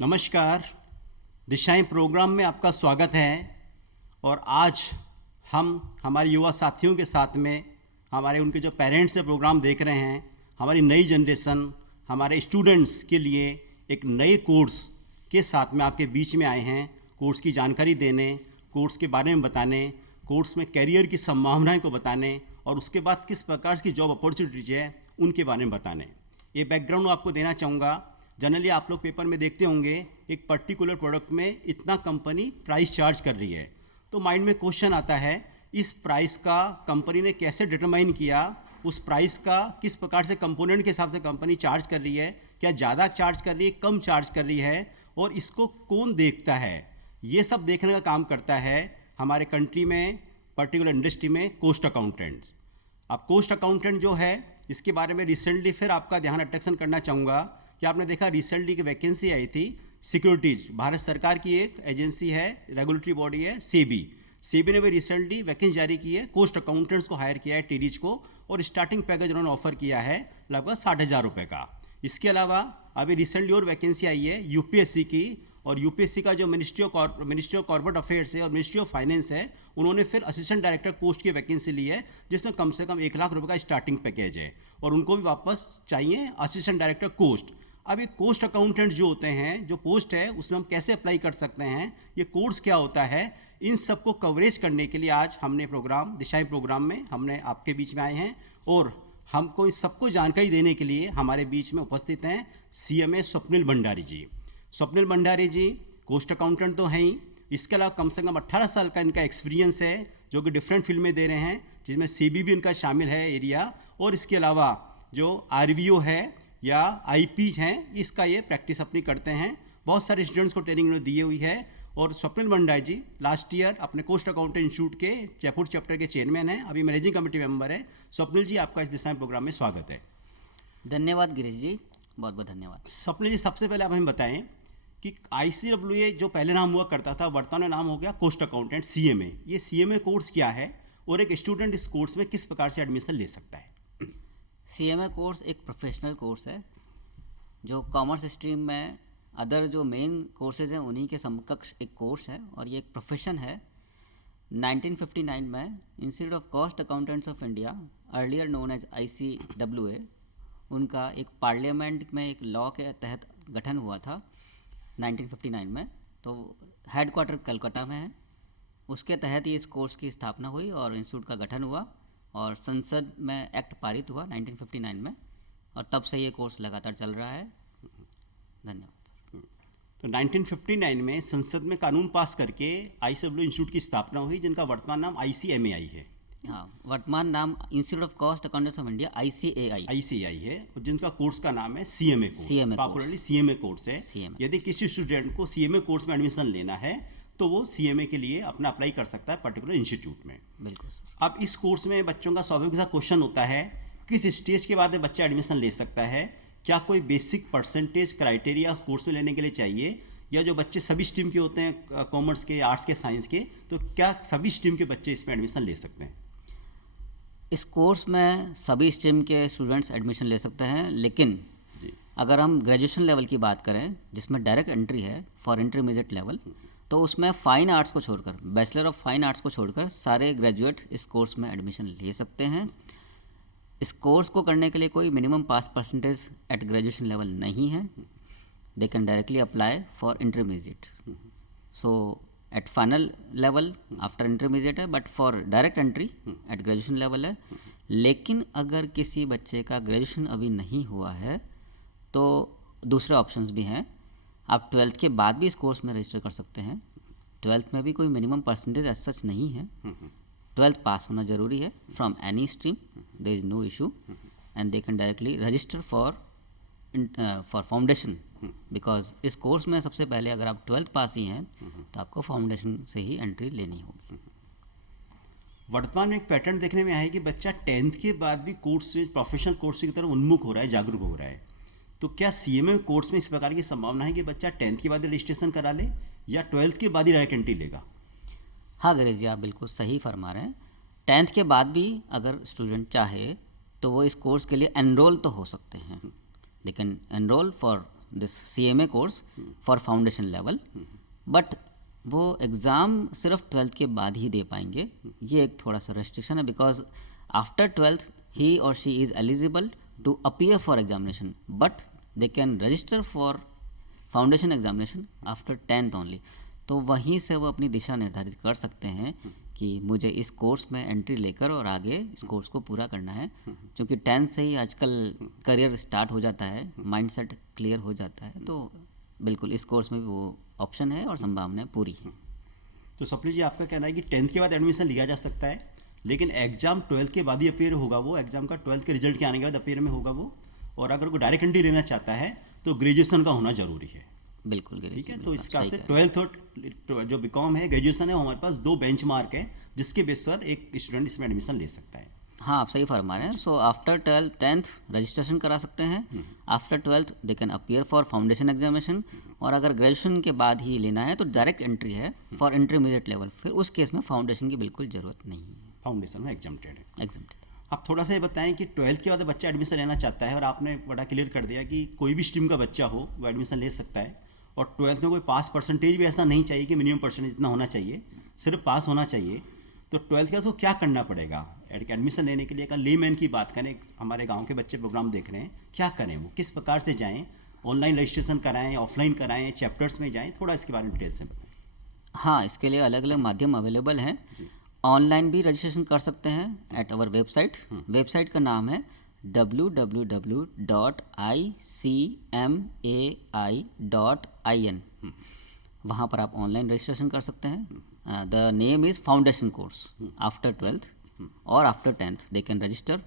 नमस्कार, दिशाएं प्रोग्राम में आपका स्वागत है। और आज हम हमारे युवा साथियों के साथ में हमारे उनके जो पेरेंट्स से प्रोग्राम देख रहे हैं, हमारी नई जनरेशन, हमारे स्टूडेंट्स के लिए एक नए कोर्स के साथ में आपके बीच में आए हैं। कोर्स की जानकारी देने, कोर्स के बारे में बताने, कोर्स में करियर की संभावनाएं को बताने और उसके बाद किस प्रकार की जॉब अपॉर्चुनिटीज है उनके बारे में बताने। ये बैकग्राउंड आपको देना चाहूँगा। जनरली आप लोग पेपर में देखते होंगे एक पर्टिकुलर प्रोडक्ट में इतना कंपनी प्राइस चार्ज कर रही है, तो माइंड में क्वेश्चन आता है इस प्राइस का कंपनी ने कैसे डिटरमाइन किया, उस प्राइस का किस प्रकार से कंपोनेंट के हिसाब से कंपनी चार्ज कर रही है, क्या ज़्यादा चार्ज कर रही है, कम चार्ज कर रही है, और इसको कौन देखता है। ये सब देखने का काम करता है हमारे कंट्री में, पर्टिकुलर इंडस्ट्री में कॉस्ट अकाउंटेंट्स। अब कॉस्ट अकाउंटेंट जो है इसके बारे में रिसेंटली फिर आपका ध्यान अट्रैक्शन करना चाहूँगा कि आपने देखा रिसेंटली की वैकेंसी आई थी सिक्योरिटीज, भारत सरकार की एक एजेंसी है, रेगुलेटरी बॉडी है सेबी ने भी रिसेंटली वैकेंसी जारी की है। कॉस्ट अकाउंटेंट्स को हायर किया है टीडीज को, और स्टार्टिंग पैकेज उन्होंने ऑफर किया है लगभग 60,000 रुपये का। इसके अलावा अभी रिसेंटली और वैकेंसी आई है यूपीएससी की, और यूपीएससी का जो मिनिस्ट्री ऑफ कॉर्पोरेट अफेयर्स है और मिनिस्ट्री ऑफ फाइनेंस है, उन्होंने फिर असिस्टेंट डायरेक्टर पोस्ट की वैकेंसी ली है, जिसमें कम से कम 1 लाख रुपये का स्टार्टिंग पैकेज है, और उनको भी वापस चाहिए असिस्टेंट डायरेक्टर पोस्ट। अब ये कोस्ट अकाउंटेंट जो होते हैं, जो पोस्ट है उसमें हम कैसे अप्लाई कर सकते हैं, ये कोर्स क्या होता है, इन सबको कवरेज करने के लिए आज हमने दिशाएं प्रोग्राम में हमने आपके बीच में आए हैं। और हमको इस सबको जानकारी देने के लिए हमारे बीच में उपस्थित हैं सीएमए स्वप्निल भंडारी जी। स्वप्निल भंडारी जी कोस्ट अकाउंटेंट तो हैं ही, इसके अलावा कम से कम 18 साल का इनका एक्सपीरियंस है, जो कि डिफरेंट फील्ड में दे रहे हैं, जिसमें सीबी भी इनका शामिल है एरिया, और इसके अलावा जो आरवीओ है या आईपी हैं, इसका ये प्रैक्टिस अपनी करते हैं। बहुत सारे स्टूडेंट्स को ट्रेनिंग उन्होंने दी हुई है। और स्वप्निल भंडारी जी लास्ट ईयर अपने कोस्ट अकाउंटेंट इंस्टीट्यूट के जयपुर चैप्टर के चेयरमैन हैं, अभी मैनेजिंग कमेटी मेंबर है। स्वप्निल जी, आपका इस दिशा प्रोग्राम में स्वागत है। धन्यवाद गिरीश जी, बहुत बहुत धन्यवाद। स्वप्निल जी, सबसे पहले आप हमें बताएं कि ICWA जो पहले नाम हुआ करता था, वर्तमान में नाम हो गया कोस्ट अकाउंटेंट सीएमए। ये सीएमए कोर्स क्या है और एक स्टूडेंट इस कोर्स में किस प्रकार से एडमिशन ले सकता है? सीएमए कोर्स एक प्रोफेशनल कोर्स है जो कॉमर्स स्ट्रीम में अदर जो मेन कोर्सेज हैं उन्हीं के समकक्ष एक कोर्स है, और ये एक प्रोफेशन है। 1959 में institute of cost accountants of India, earlier known as ICWA, उनका एक पार्लियामेंट में एक लॉ के तहत गठन हुआ था 1959 में। तो हेडक्वार्टर कलकत्ता में है, उसके तहत ये इस कोर्स की स्थापना हुई और इंस्टीट्यूट का गठन हुआ, और संसद में एक्ट पारित हुआ 1959 में, और तब से ये कोर्स लगातार चल रहा है। धन्यवाद। तो 1959 में संसद में कानून पास करके ICWA इंस्टीट्यूट की स्थापना हुई, जिनका वर्तमान नाम ICMAI है। हाँ, वर्तमान नाम institute of cost accountants of India ICAI है, और जिनका कोर्स का नाम है CMA course, popularly CMA course है। यदि किसी स्टूडेंट को CMA कोर्स में एडमिशन लेना है तो वो CMA के लिए अपना अप्लाई कर सकता है पर्टिकुलर इंस्टीट्यूट में। बिल्कुल सर। अब इस कोर्स में बच्चों का स्वाभाविक सा क्वेश्चन होता है, किस स्टेज के बाद बच्चा एडमिशन ले सकता है? क्या कोई बेसिक परसेंटेज क्राइटेरिया उस कोर्स में लेने के लिए चाहिए, या जो बच्चे सभी स्ट्रीम के होते हैं, कॉमर्स के, आर्ट्स के, साइंस के, तो क्या सभी स्ट्रीम के बच्चे इसमें एडमिशन ले सकते हैं? इस कोर्स में सभी स्ट्रीम के स्टूडेंट्स एडमिशन ले सकते हैं, लेकिन जी, अगर हम ग्रेजुएशन लेवल की बात करें जिसमें डायरेक्ट एंट्री है फॉर इंटरमीडिएट लेवल, तो उसमें फाइन आर्ट्स को छोड़कर, बैचलर ऑफ फाइन आर्ट्स को छोड़कर सारे ग्रेजुएट इस कोर्स में एडमिशन ले सकते हैं। इस कोर्स को करने के लिए कोई minimum pass percentage at graduation level नहीं है। They can directly apply for intermediate. So at final level after intermediate है, but for direct entry at graduation level है। लेकिन अगर किसी बच्चे का ग्रेजुएशन अभी नहीं हुआ है तो दूसरे ऑप्शंस भी हैं। आप 12th के बाद भी इस कोर्स में रजिस्टर कर सकते हैं। 12th में भी कोई मिनिमम परसेंटेज एज सच नहीं है। 12th पास होना जरूरी है from any stream, there is no issue, and they can directly register for foundation, because इस कोर्स में सबसे पहले अगर आप 12th पास ही हैं तो आपको फाउंडेशन से ही एंट्री लेनी होगी। वर्तमान में एक पैटर्न देखने में आया है कि बच्चा 10th के बाद भी कोर्स से, प्रोफेशनल कोर्स की तरफ उन्मुख हो रहा है, जागरूक हो रहा है। तो क्या CMA कोर्स में इस प्रकार की संभावना है कि बच्चा 10th के बाद रजिस्ट्रेशन करा ले या 12th के बाद ही डायरेक्ट एंट्री लेगा? हाँ गिरीश जी, आप बिल्कुल सही फरमा रहे हैं। 10th के बाद भी अगर स्टूडेंट चाहे तो वो इस कोर्स के लिए एनरोल तो हो सकते हैं, they can enrol for this CMA course for foundation level, but वो एग्ज़ाम सिर्फ 12th के बाद ही दे पाएंगे। ये एक थोड़ा सा रेस्ट्रिक्शन है, बिकॉज आफ्टर 12th ही और she is eligible to appear for examination, but they can register for foundation examination after 10th only. तो वहीं से वो अपनी दिशा निर्धारित कर सकते हैं कि मुझे इस कोर्स में एंट्री लेकर और आगे इस कोर्स को पूरा करना है, क्योंकि 10th से ही आजकल करियर स्टार्ट हो जाता है, माइंडसेट क्लियर हो जाता है। तो बिल्कुल इस कोर्स में भी वो ऑप्शन है और संभावना पूरी है। तो स्वप्निल जी, आपका कहना है कि 10th के बाद एडमिशन लिया जा सकता है, लेकिन एग्जाम 12th के बाद ही अपेयर होगा, वो एग्जाम का 12th के रिजल्ट के आने के बाद अपेयर में होगा वो, और अगर वो डायरेक्ट एंट्री लेना चाहता है तो ग्रेजुएशन का होना जरूरी है। बिल्कुल, ठीक है, तो इसका से 12th और जो बीकॉम है, ग्रेजुएशन है, हमारे पास 2 बेंचमार्क है जिसके बेस पर एक स्टूडेंट इसमें एडमिशन ले सकता है। हाँ, आप सही फरमा रहे हैं। सो आफ्टर 10th रजिस्ट्रेशन करा सकते हैं, after 12th they can appear for foundation examination, और अगर ग्रेजुएशन के बाद ही लेना है तो डायरेक्ट एंट्री है फॉर इंटरमीडिएट लेवल, फिर उस केस में फाउंडेशन की बिल्कुल ज़रूरत नहीं है, फाउंडेशन में एग्जाम्प्टेड है। एग्जाम्प्टेड। आप थोड़ा सा ये बताएं कि 12th के बाद बच्चा एडमिशन लेना चाहता है, और आपने बड़ा क्लियर कर दिया कि कोई भी स्ट्रीम का बच्चा हो वो एडमिशन ले सकता है, और 12th में कोई पास परसेंटेज भी ऐसा नहीं चाहिए कि मिनिमम परसेंटेज इतना होना चाहिए, सिर्फ पास होना चाहिए। तो 12th के बाद तो क्या करना पड़ेगा एडमिशन लेने के लिए? अगर लेमैन की बात करें, हमारे गांव के बच्चे प्रोग्राम देख रहे हैं, क्या करें, वो किस प्रकार से जाएं, ऑनलाइन रजिस्ट्रेशन कराएं, ऑफलाइन कराएं, चैप्टर्स में जाएं, थोड़ा इसके बारे में डिटेल से बताएं। हाँ, इसके लिए अलग अलग माध्यम अवेलेबल हैं। ऑनलाइन भी रजिस्ट्रेशन कर सकते हैं एट आवर वेबसाइट। वेबसाइट का नाम है www.icmai.in। वहाँ पर आप ऑनलाइन रजिस्ट्रेशन कर सकते हैं। The name is foundation course after 12th और after 10th they can register.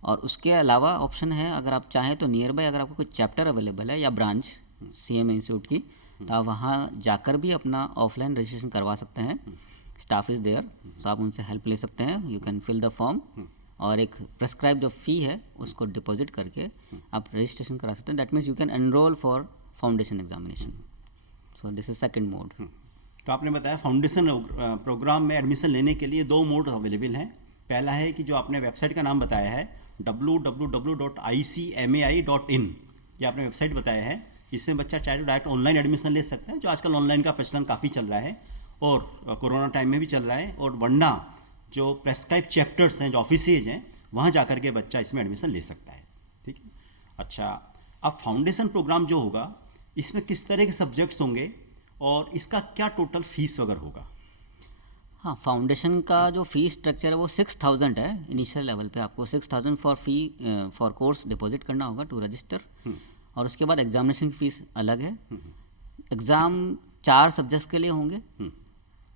और उसके अलावा ऑप्शन है, अगर आप चाहें तो नियर बाय अगर आपको कोई चैप्टर अवेलेबल है या ब्रांच CMA इंस्टीट्यूट की, तो आप वहाँ जाकर भी अपना ऑफलाइन रजिस्ट्रेशन करवा सकते हैं। स्टाफ इज़ देयर, सो आप उनसे हेल्प ले सकते हैं। You can fill the form और एक प्रेस्क्राइब जो फ़ी है उसको डिपॉजिट करके आप रजिस्ट्रेशन करा सकते हैं। That means you can enrol for foundation examination. So this is second mode. तो आपने बताया फाउंडेशन प्रोग्राम में एडमिशन लेने के लिए 2 मोड अवेलेबल हैं। पहला है कि जो आपने वेबसाइट का नाम बताया है www.icmai.in, ये आपने वेबसाइट बताया है। इसमें बच्चा चाहे तो डायरेक्ट ऑनलाइन एडमिशन ले सकता है, जो आजकल ऑनलाइन का प्रचलन काफ़ी चल रहा है और कोरोना टाइम में भी चल रहा है, और वरना जो प्रेस्क्राइब चैप्टर्स हैं, जो ऑफिसेज हैं, वहाँ जाकर के बच्चा इसमें एडमिशन ले सकता है। ठीक है, अच्छा, अब फाउंडेशन प्रोग्राम जो होगा इसमें किस तरह के सब्जेक्ट्स होंगे और इसका क्या टोटल फीस वगैरह होगा? हाँ, फाउंडेशन का जो फ़ी स्ट्रक्चर है वो 6000 है। इनिशियल लेवल पे आपको 6000 फॉर कोर्स डिपॉजिट करना होगा टू रजिस्टर, और उसके बाद एग्जामिनेशन की फ़ीस अलग है। एग्ज़ाम 4 सब्जेक्ट्स के लिए होंगे।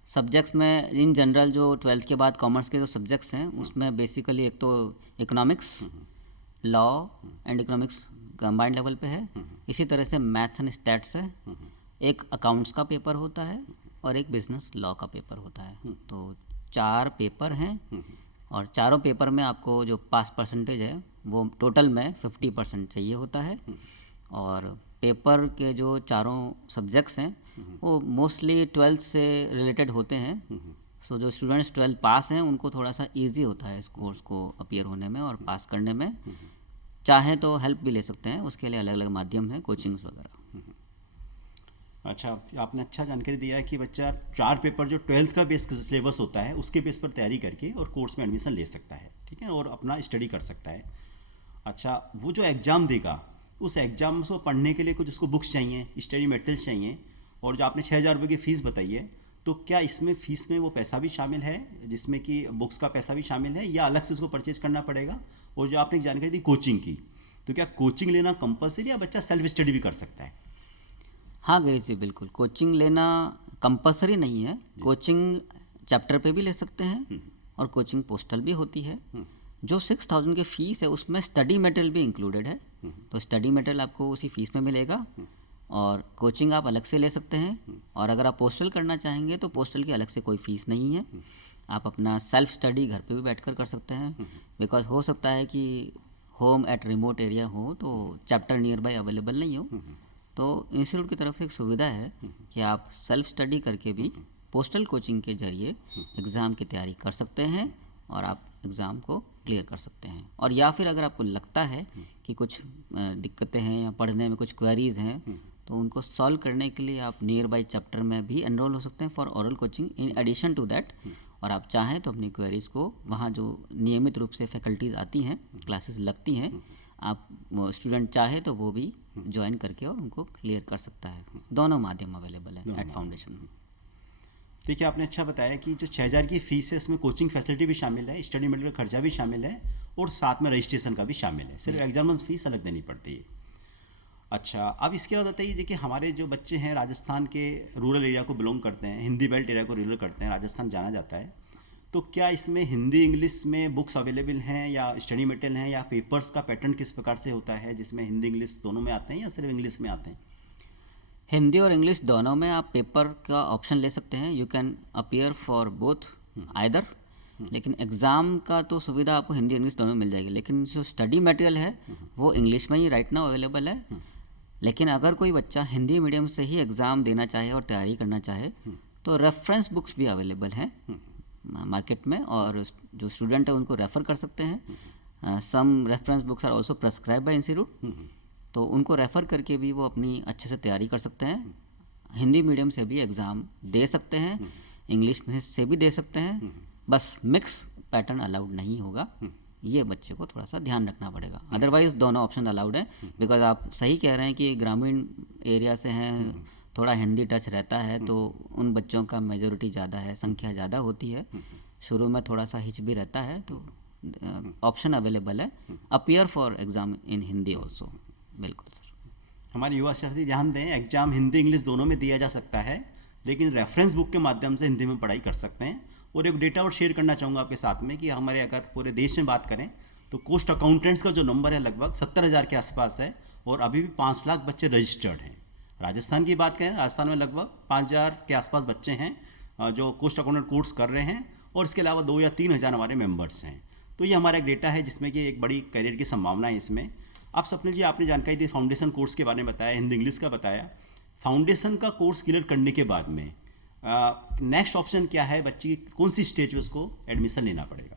सब्जेक्ट्स में इन जनरल जो 12th के बाद कॉमर्स के जो सब्जेक्ट्स हैं उसमें बेसिकली एक तो economics, law and economics combined level पे है। इसी तरह से मैथ्स एंड स्टैट्स है, एक अकाउंट्स का पेपर होता है और एक बिजनेस लॉ का पेपर होता है। तो 4 पेपर हैं, और चारों पेपर में आपको जो पास परसेंटेज है वो टोटल में 50% चाहिए होता है। और पेपर के जो चारों सब्जेक्ट्स हैं वो मोस्टली 12th से रिलेटेड होते हैं। सो जो स्टूडेंट्स 12th पास हैं उनको थोड़ा सा इजी होता है इस कोर्स को अपीयर होने में और पास करने में। चाहें तो हेल्प भी ले सकते हैं, उसके लिए अलग अलग माध्यम हैं, कोचिंग्स वगैरह। अच्छा, आपने अच्छा जानकारी दिया है कि बच्चा 4 पेपर जो 12th का बेस सिलेबस होता है उसके बेस पर तैयारी करके और कोर्स में एडमिशन ले सकता है। ठीक है, और अपना स्टडी कर सकता है। अच्छा, वो जो एग्ज़ाम देगा उस एग्ज़ाम को पढ़ने के लिए कुछ उसको बुक्स चाहिए, स्टडी मटेरियल्स चाहिए, और जो आपने 6000 रुपये की फ़ीस बताई है, तो क्या इसमें फ़ीस में वो पैसा भी शामिल है जिसमें कि बुक्स का पैसा भी शामिल है, या अलग से उसको परचेज करना पड़ेगा? और जो आपने जानकारी दी कोचिंग की, तो क्या कोचिंग लेना कंपलसरी या बच्चा सेल्फ स्टडी भी कर सकता है? हाँ गिरीश जी, बिल्कुल कोचिंग लेना कंपलसरी नहीं है। कोचिंग चैप्टर पे भी ले सकते हैं और कोचिंग पोस्टल भी होती है। जो 6000 की फ़ीस है उसमें स्टडी मटेरियल भी इंक्लूडेड है, तो स्टडी मटेरियल आपको उसी फीस में मिलेगा, और कोचिंग आप अलग से ले सकते हैं। और अगर आप पोस्टल करना चाहेंगे तो पोस्टल की अलग से कोई फ़ीस नहीं है। आप अपना सेल्फ स्टडी घर पे भी बैठकर कर सकते हैं, बिकॉज हो सकता है कि होम एट रिमोट एरिया हो तो चैप्टर नियर बाय अवेलेबल नहीं हो। तो इंस्टीट्यूट की तरफ से एक सुविधा है कि आप सेल्फ स्टडी करके भी पोस्टल कोचिंग के जरिए एग्ज़ाम की तैयारी कर सकते हैं, और आप एग्ज़ाम को क्लियर कर सकते हैं। और या फिर अगर आपको लगता है कि कुछ दिक्कतें हैं या पढ़ने में कुछ क्वेरीज हैं, तो उनको सॉल्व करने के लिए आप नियर बाई चैप्टर में भी एनरोल हो सकते हैं for oral coaching in addition to that. और आप चाहें तो अपनी क्वेरीज को वहाँ जो नियमित रूप से फैकल्टीज आती हैं, क्लासेस लगती हैं, आप स्टूडेंट चाहे तो वो भी ज्वाइन करके और उनको क्लियर कर सकता है। दोनों माध्यम अवेलेबल है एट फाउंडेशन में। देखिए, आपने अच्छा बताया कि जो 6,000 की फीस है इसमें कोचिंग फैसिलिटी भी शामिल है, स्टडी मटेरियल का खर्चा भी शामिल है और साथ में रजिस्ट्रेशन का भी शामिल है। सिर्फ एग्जाम फीस अलग देनी पड़ती है। अच्छा, अब इसके बाद बताइए, देखिए हमारे जो बच्चे हैं राजस्थान के रूरल एरिया को बिलोंग करते हैं, हिंदी बेल्ट एरिया को रूरल करते हैं, राजस्थान जाना जाता है, तो क्या इसमें हिंदी इंग्लिश में बुक्स अवेलेबल हैं या स्टडी मटेरियल हैं, या पेपर्स का पैटर्न किस प्रकार से होता है जिसमें हिंदी इंग्लिश दोनों में आते हैं या सिर्फ इंग्लिश में आते हैं? हिंदी और इंग्लिश दोनों में आप पेपर का ऑप्शन ले सकते हैं। You can appear for both either. लेकिन एग्ज़ाम का तो सुविधा आपको हिंदी इंग्लिश दोनों मिल जाएगी, लेकिन जो स्टडी मटेरियल है वो इंग्लिश में ही राइट नाउ अवेलेबल है। लेकिन अगर कोई बच्चा हिंदी मीडियम से ही एग्ज़ाम देना चाहे और तैयारी करना चाहे तो रेफरेंस बुक्स भी अवेलेबल हैं मार्केट में, और जो स्टूडेंट है उनको रेफ़र कर सकते हैं। Some reference books are also prescribe by institute, तो उनको रेफ़र करके भी वो अपनी अच्छे से तैयारी कर सकते हैं। हिंदी मीडियम से भी एग्ज़ाम दे सकते हैं, इंग्लिश में से भी दे सकते हैं, बस मिक्स पैटर्न अलाउड नहीं होगा। ये बच्चे को थोड़ा सा ध्यान रखना पड़ेगा। अदरवाइज़ दोनों ऑप्शन अलाउड है, बिकॉज आप सही कह रहे हैं कि ग्रामीण एरिया से हैं, थोड़ा हिंदी टच रहता है, तो उन बच्चों का मेजोरिटी ज़्यादा है, संख्या ज़्यादा होती है, शुरू में थोड़ा सा हिच भी रहता है, तो ऑप्शन अवेलेबल है appear for exam in Hindi also. बिल्कुल सर। हमारे युवा साथी ध्यान दें, एग्जाम हिंदी इंग्लिश दोनों में दिया जा सकता है, लेकिन रेफरेंस बुक के माध्यम से हिंदी में पढ़ाई कर सकते हैं। और एक डेटा और शेयर करना चाहूँगा आपके साथ में कि हमारे अगर पूरे देश में बात करें तो कोस्ट अकाउंटेंट्स का जो नंबर है लगभग 70,000 के आसपास है, और अभी भी 5 लाख बच्चे रजिस्टर्ड हैं। राजस्थान की बात करें, राजस्थान में लगभग 5,000 के आसपास बच्चे हैं जो कोस्ट अकाउंटेंट कोर्स कर रहे हैं, और इसके अलावा 2 या 3 हज़ार हमारे मेंबर्स हैं। तो ये हमारा एक डेटा है जिसमें कि एक बड़ी करियर की संभावना है इसमें। आप सपने जी, आपने जानकारी दी फाउंडेशन कोर्स के बारे में बताया, हिंदी इंग्लिश का बताया। फाउंडेशन का कोर्स क्लियर करने के बाद में नेक्स्ट ऑप्शन क्या है? बच्ची कौन सी स्टेज पे उसको एडमिशन लेना पड़ेगा?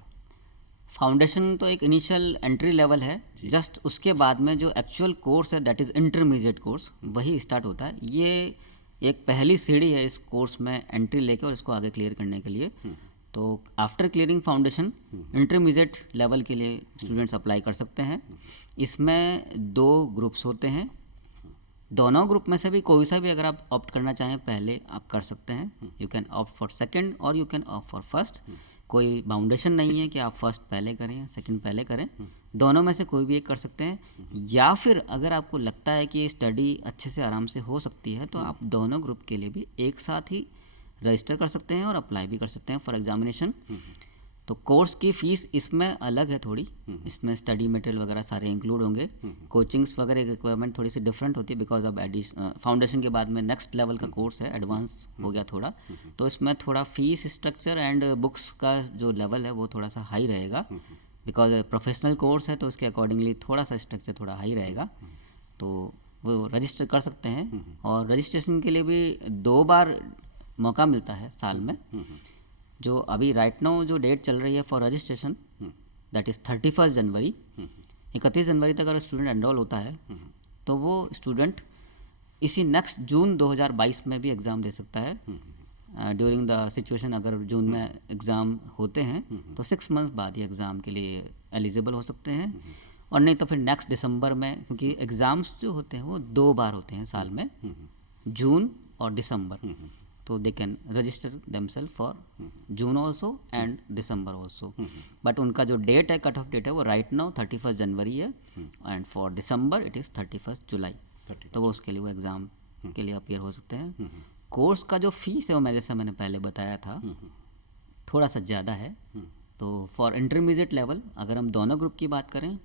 फाउंडेशन तो एक इनिशियल एंट्री लेवल है, जस्ट उसके बाद में जो एक्चुअल कोर्स है दैट इज़ इंटरमीडिएट कोर्स, वही स्टार्ट होता है। ये एक पहली सीढ़ी है इस कोर्स में एंट्री लेके और इसको आगे क्लियर करने के लिए। तो after clearing foundation intermediate level के लिए स्टूडेंट्स अप्लाई कर सकते हैं। इसमें 2 ग्रुप्स होते हैं, दोनों ग्रुप में से भी कोई सा भी अगर आप ऑप्ट करना चाहें पहले आप कर सकते हैं। You can opt for second और you can opt for first. कोई बाउंडेशन नहीं है कि आप फर्स्ट पहले करें या सेकंड पहले करें, दोनों में से कोई भी एक कर सकते हैं। या फिर अगर आपको लगता है कि स्टडी अच्छे से आराम से हो सकती है तो आप दोनों ग्रुप के लिए भी एक साथ ही रजिस्टर कर सकते हैं और अप्लाई भी कर सकते हैं फॉर एग्जामिनेशन। तो कोर्स की फ़ीस इसमें अलग है थोड़ी, इसमें स्टडी मटेरियल वगैरह सारे इंक्लूड होंगे। कोचिंग्स वगैरह की रिक्वायरमेंट थोड़ी सी डिफरेंट होती है, बिकॉज अब फाउंडेशन के बाद में नेक्स्ट लेवल का कोर्स है, एडवांस हो गया थोड़ा, तो इसमें थोड़ा फीस स्ट्रक्चर एंड बुक्स का जो लेवल है वो थोड़ा सा हाई रहेगा, बिकॉज प्रोफेशनल कोर्स है तो उसके अकॉर्डिंगली थोड़ा सा स्ट्रक्चर थोड़ा हाई रहेगा। तो वो रजिस्टर कर सकते हैं, और रजिस्ट्रेशन के लिए भी 2 बार मौका मिलता है साल में। जो अभी राइट नाउ जो डेट चल रही है फॉर रजिस्ट्रेशन दैट इज़ 31 जनवरी। 31 जनवरी तक अगर स्टूडेंट एनरोल होता है तो वो स्टूडेंट इसी नेक्स्ट जून 2022 में भी एग्ज़ाम दे सकता है। ड्यूरिंग द सिचुएशन अगर जून में एग्ज़ाम होते हैं तो 6 मंथ्स बाद ही एग्ज़ाम के लिए एलिजिबल हो सकते हैं, और नहीं तो फिर नेक्स्ट दिसंबर में, क्योंकि एग्ज़ाम्स जो होते हैं वो 2 बार होते हैं साल में, जून और दिसंबर। तो they can register themselves for June also and December also. But उनका जो डेट है, कट ऑफ डेट है, वो राइट नाउ 31 जनवरी है, and for December it is 31 जुलाई। तो वो उसके लिए वो एग्ज़ाम के लिए अपीयर हो सकते हैं। कोर्स का जो फीस है वो जैसा मैंने पहले बताया था थोड़ा सा ज़्यादा है। तो फॉर इंटरमीडिएट लेवल अगर हम दोनों ग्रुप की बात करें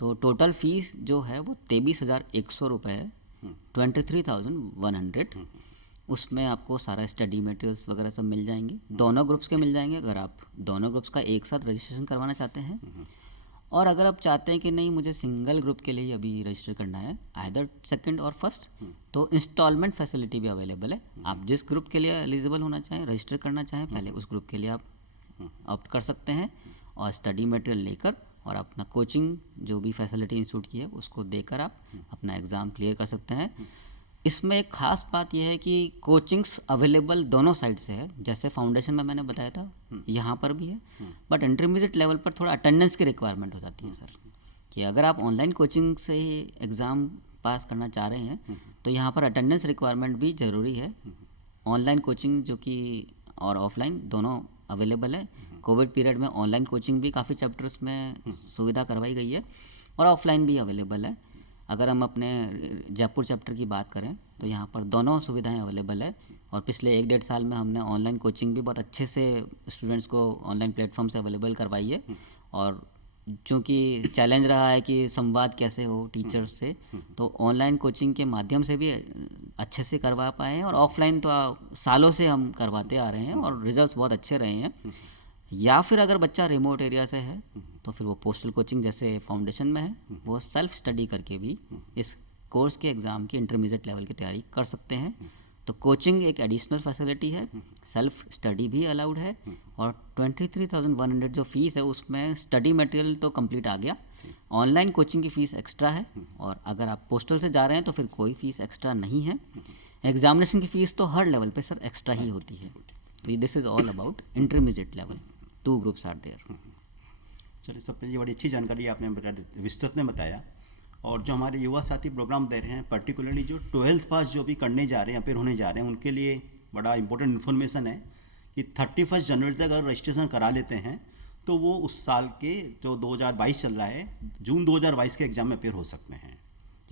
तो टोटल फीस जो है वो 23,100 रुपये है, 23,100। उसमें आपको सारा स्टडी मटेरियल्स वगैरह सब मिल जाएंगे, दोनों ग्रुप्स के मिल जाएंगे अगर आप दोनों ग्रुप्स का एक साथ रजिस्ट्रेशन करवाना चाहते हैं। और अगर आप चाहते हैं कि नहीं मुझे सिंगल ग्रुप के लिए ही अभी रजिस्टर करना है, आइदर सेकंड और फर्स्ट, तो इंस्टॉलमेंट फैसिलिटी भी अवेलेबल है। आप जिस ग्रुप के लिए एलिजिबल होना चाहें, रजिस्टर करना चाहें, पहले उस ग्रुप के लिए आप ऑप्ट कर सकते हैं, और स्टडी मटेरियल लेकर और अपना कोचिंग जो भी फैसिलिटी इंस्टीट्यूट की है उसको देकर आप अपना एग्ज़ाम क्लियर कर सकते हैं। इसमें एक ख़ास बात यह है कि कोचिंग्स अवेलेबल दोनों साइड से है, जैसे फाउंडेशन में मैंने बताया था यहाँ पर भी है, बट इंटरमीडिएट लेवल पर थोड़ा अटेंडेंस की रिक्वायरमेंट हो जाती है सर, कि अगर आप ऑनलाइन कोचिंग से ही एग्ज़ाम पास करना चाह रहे हैं तो यहाँ पर अटेंडेंस रिक्वायरमेंट भी ज़रूरी है। ऑनलाइन कोचिंग जो कि और ऑफलाइन दोनों अवेलेबल है। कोविड पीरियड में ऑनलाइन कोचिंग भी काफ़ी चैप्टर्स में सुविधा करवाई गई है और ऑफलाइन भी अवेलेबल है। अगर हम अपने जयपुर चैप्टर की बात करें तो यहाँ पर दोनों सुविधाएं अवेलेबल है और पिछले 1-1.5 साल में हमने ऑनलाइन कोचिंग भी बहुत अच्छे से स्टूडेंट्स को ऑनलाइन प्लेटफॉर्म से अवेलेबल करवाई है। और चूँकि चैलेंज रहा है कि संवाद कैसे हो टीचर्स से, तो ऑनलाइन कोचिंग के माध्यम से भी अच्छे से करवा पाए हैं और ऑफलाइन तो सालों से हम करवाते आ रहे हैं और रिजल्ट्स बहुत अच्छे रहे हैं। या फिर अगर बच्चा रिमोट एरिया से है तो फिर वो पोस्टल कोचिंग जैसे फाउंडेशन में है, वो सेल्फ स्टडी करके भी इस कोर्स के एग्ज़ाम की इंटरमीडिएट लेवल की तैयारी कर सकते हैं। तो कोचिंग एक एडिशनल फैसिलिटी है, सेल्फ स्टडी भी अलाउड है और 23,100 जो फ़ीस है उसमें स्टडी मटेरियल तो कंप्लीट आ गया, ऑनलाइन कोचिंग की फ़ीस एक्स्ट्रा है और अगर आप पोस्टल से जा रहे हैं तो फिर कोई फ़ीस एक्स्ट्रा नहीं है। एग्जामिनेशन की फ़ीस तो हर लेवल पे सर एक्स्ट्रा ही होती है। तो this is all about intermediate level, 2 groups are there. चलिए, सब ये बड़ी अच्छी जानकारी आपने विस्तृत में बताया। और जो हमारे युवा साथी प्रोग्राम दे रहे हैं, पर्टिकुलरली जो 12th पास जो भी करने जा रहे हैं, अपेयर होने जा रहे हैं, उनके लिए बड़ा इंपॉर्टेंट इन्फॉर्मेशन है कि 31 जनवरी तक अगर रजिस्ट्रेशन करा लेते हैं तो वो उस साल के जो 2022 चल रहा है, जून 2022 के एग्ज़ाम में अपेयर हो सकते हैं।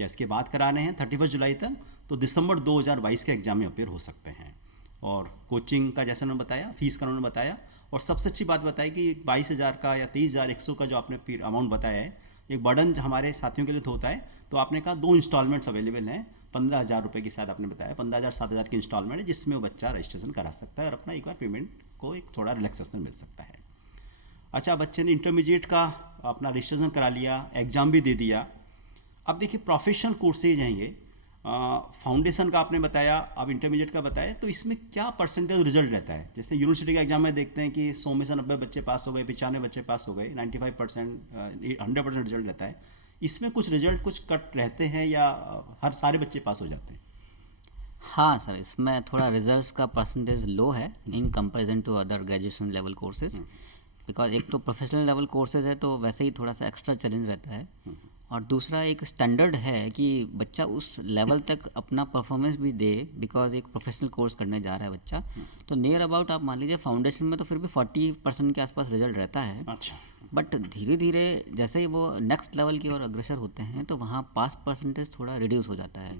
या इसके बाद करा रहे हैं 31 जुलाई तक, तो दिसंबर 2022 के एग्ज़ाम में अपेयर हो सकते हैं। और कोचिंग का जैसे उन्होंने बताया, फीस का उन्होंने बताया, और सबसे अच्छी बात बताई कि 22,000 का या 23,100 का जो आपने अमाउंट बताया है, एक बर्डन हमारे साथियों के लिए तो होता है। तो आपने कहा 2 इंस्टॉलमेंट्स अवेलेबल हैं, 15,000 रुपये की, शायद आपने बताया 15,000 7,000 की इंस्टॉलमेंट है, जिसमें वो बच्चा रजिस्ट्रेशन करा सकता है और अपना एक बार पेमेंट को एक थोड़ा रिलैक्सेशन मिल सकता है। अच्छा, बच्चे ने इंटरमीडिएट का अपना रजिस्ट्रेशन करा लिया, एग्ज़ाम भी दे दिया। अब देखिए, प्रोफेशनल कोर्सेज हैं ये, फाउंडेशन का आपने बताया, अब इंटरमीडिएट का बताया, तो इसमें क्या परसेंटेज रिजल्ट रहता है? जैसे यूनिवर्सिटी का एग्जाम में देखते हैं कि 100 में से 90 बच्चे पास हो गए, 95 बच्चे पास हो गए, 95% 100% रिजल्ट रहता है। इसमें कुछ रिजल्ट कुछ कट रहते हैं या हर सारे बच्चे पास हो जाते हैं? हाँ सर, इसमें थोड़ा रिजल्ट्स का परसेंटेज लो है in comparison to other graduation level courses, because एक तो प्रोफेशनल लेवल कोर्सेज है तो वैसे ही थोड़ा सा एक्स्ट्रा चैलेंज रहता है, और दूसरा एक स्टैंडर्ड है कि बच्चा उस लेवल तक अपना परफॉर्मेंस भी दे, बिकॉज एक प्रोफेशनल कोर्स करने जा रहा है बच्चा। तो नियर अबाउट आप मान लीजिए फाउंडेशन में तो फिर भी 40% के आसपास रिजल्ट रहता है। अच्छा। बट धीरे धीरे जैसे ही वो नेक्स्ट लेवल की ओर अग्रसर होते हैं तो वहाँ पास परसेंटेज थोड़ा रिड्यूस हो जाता है।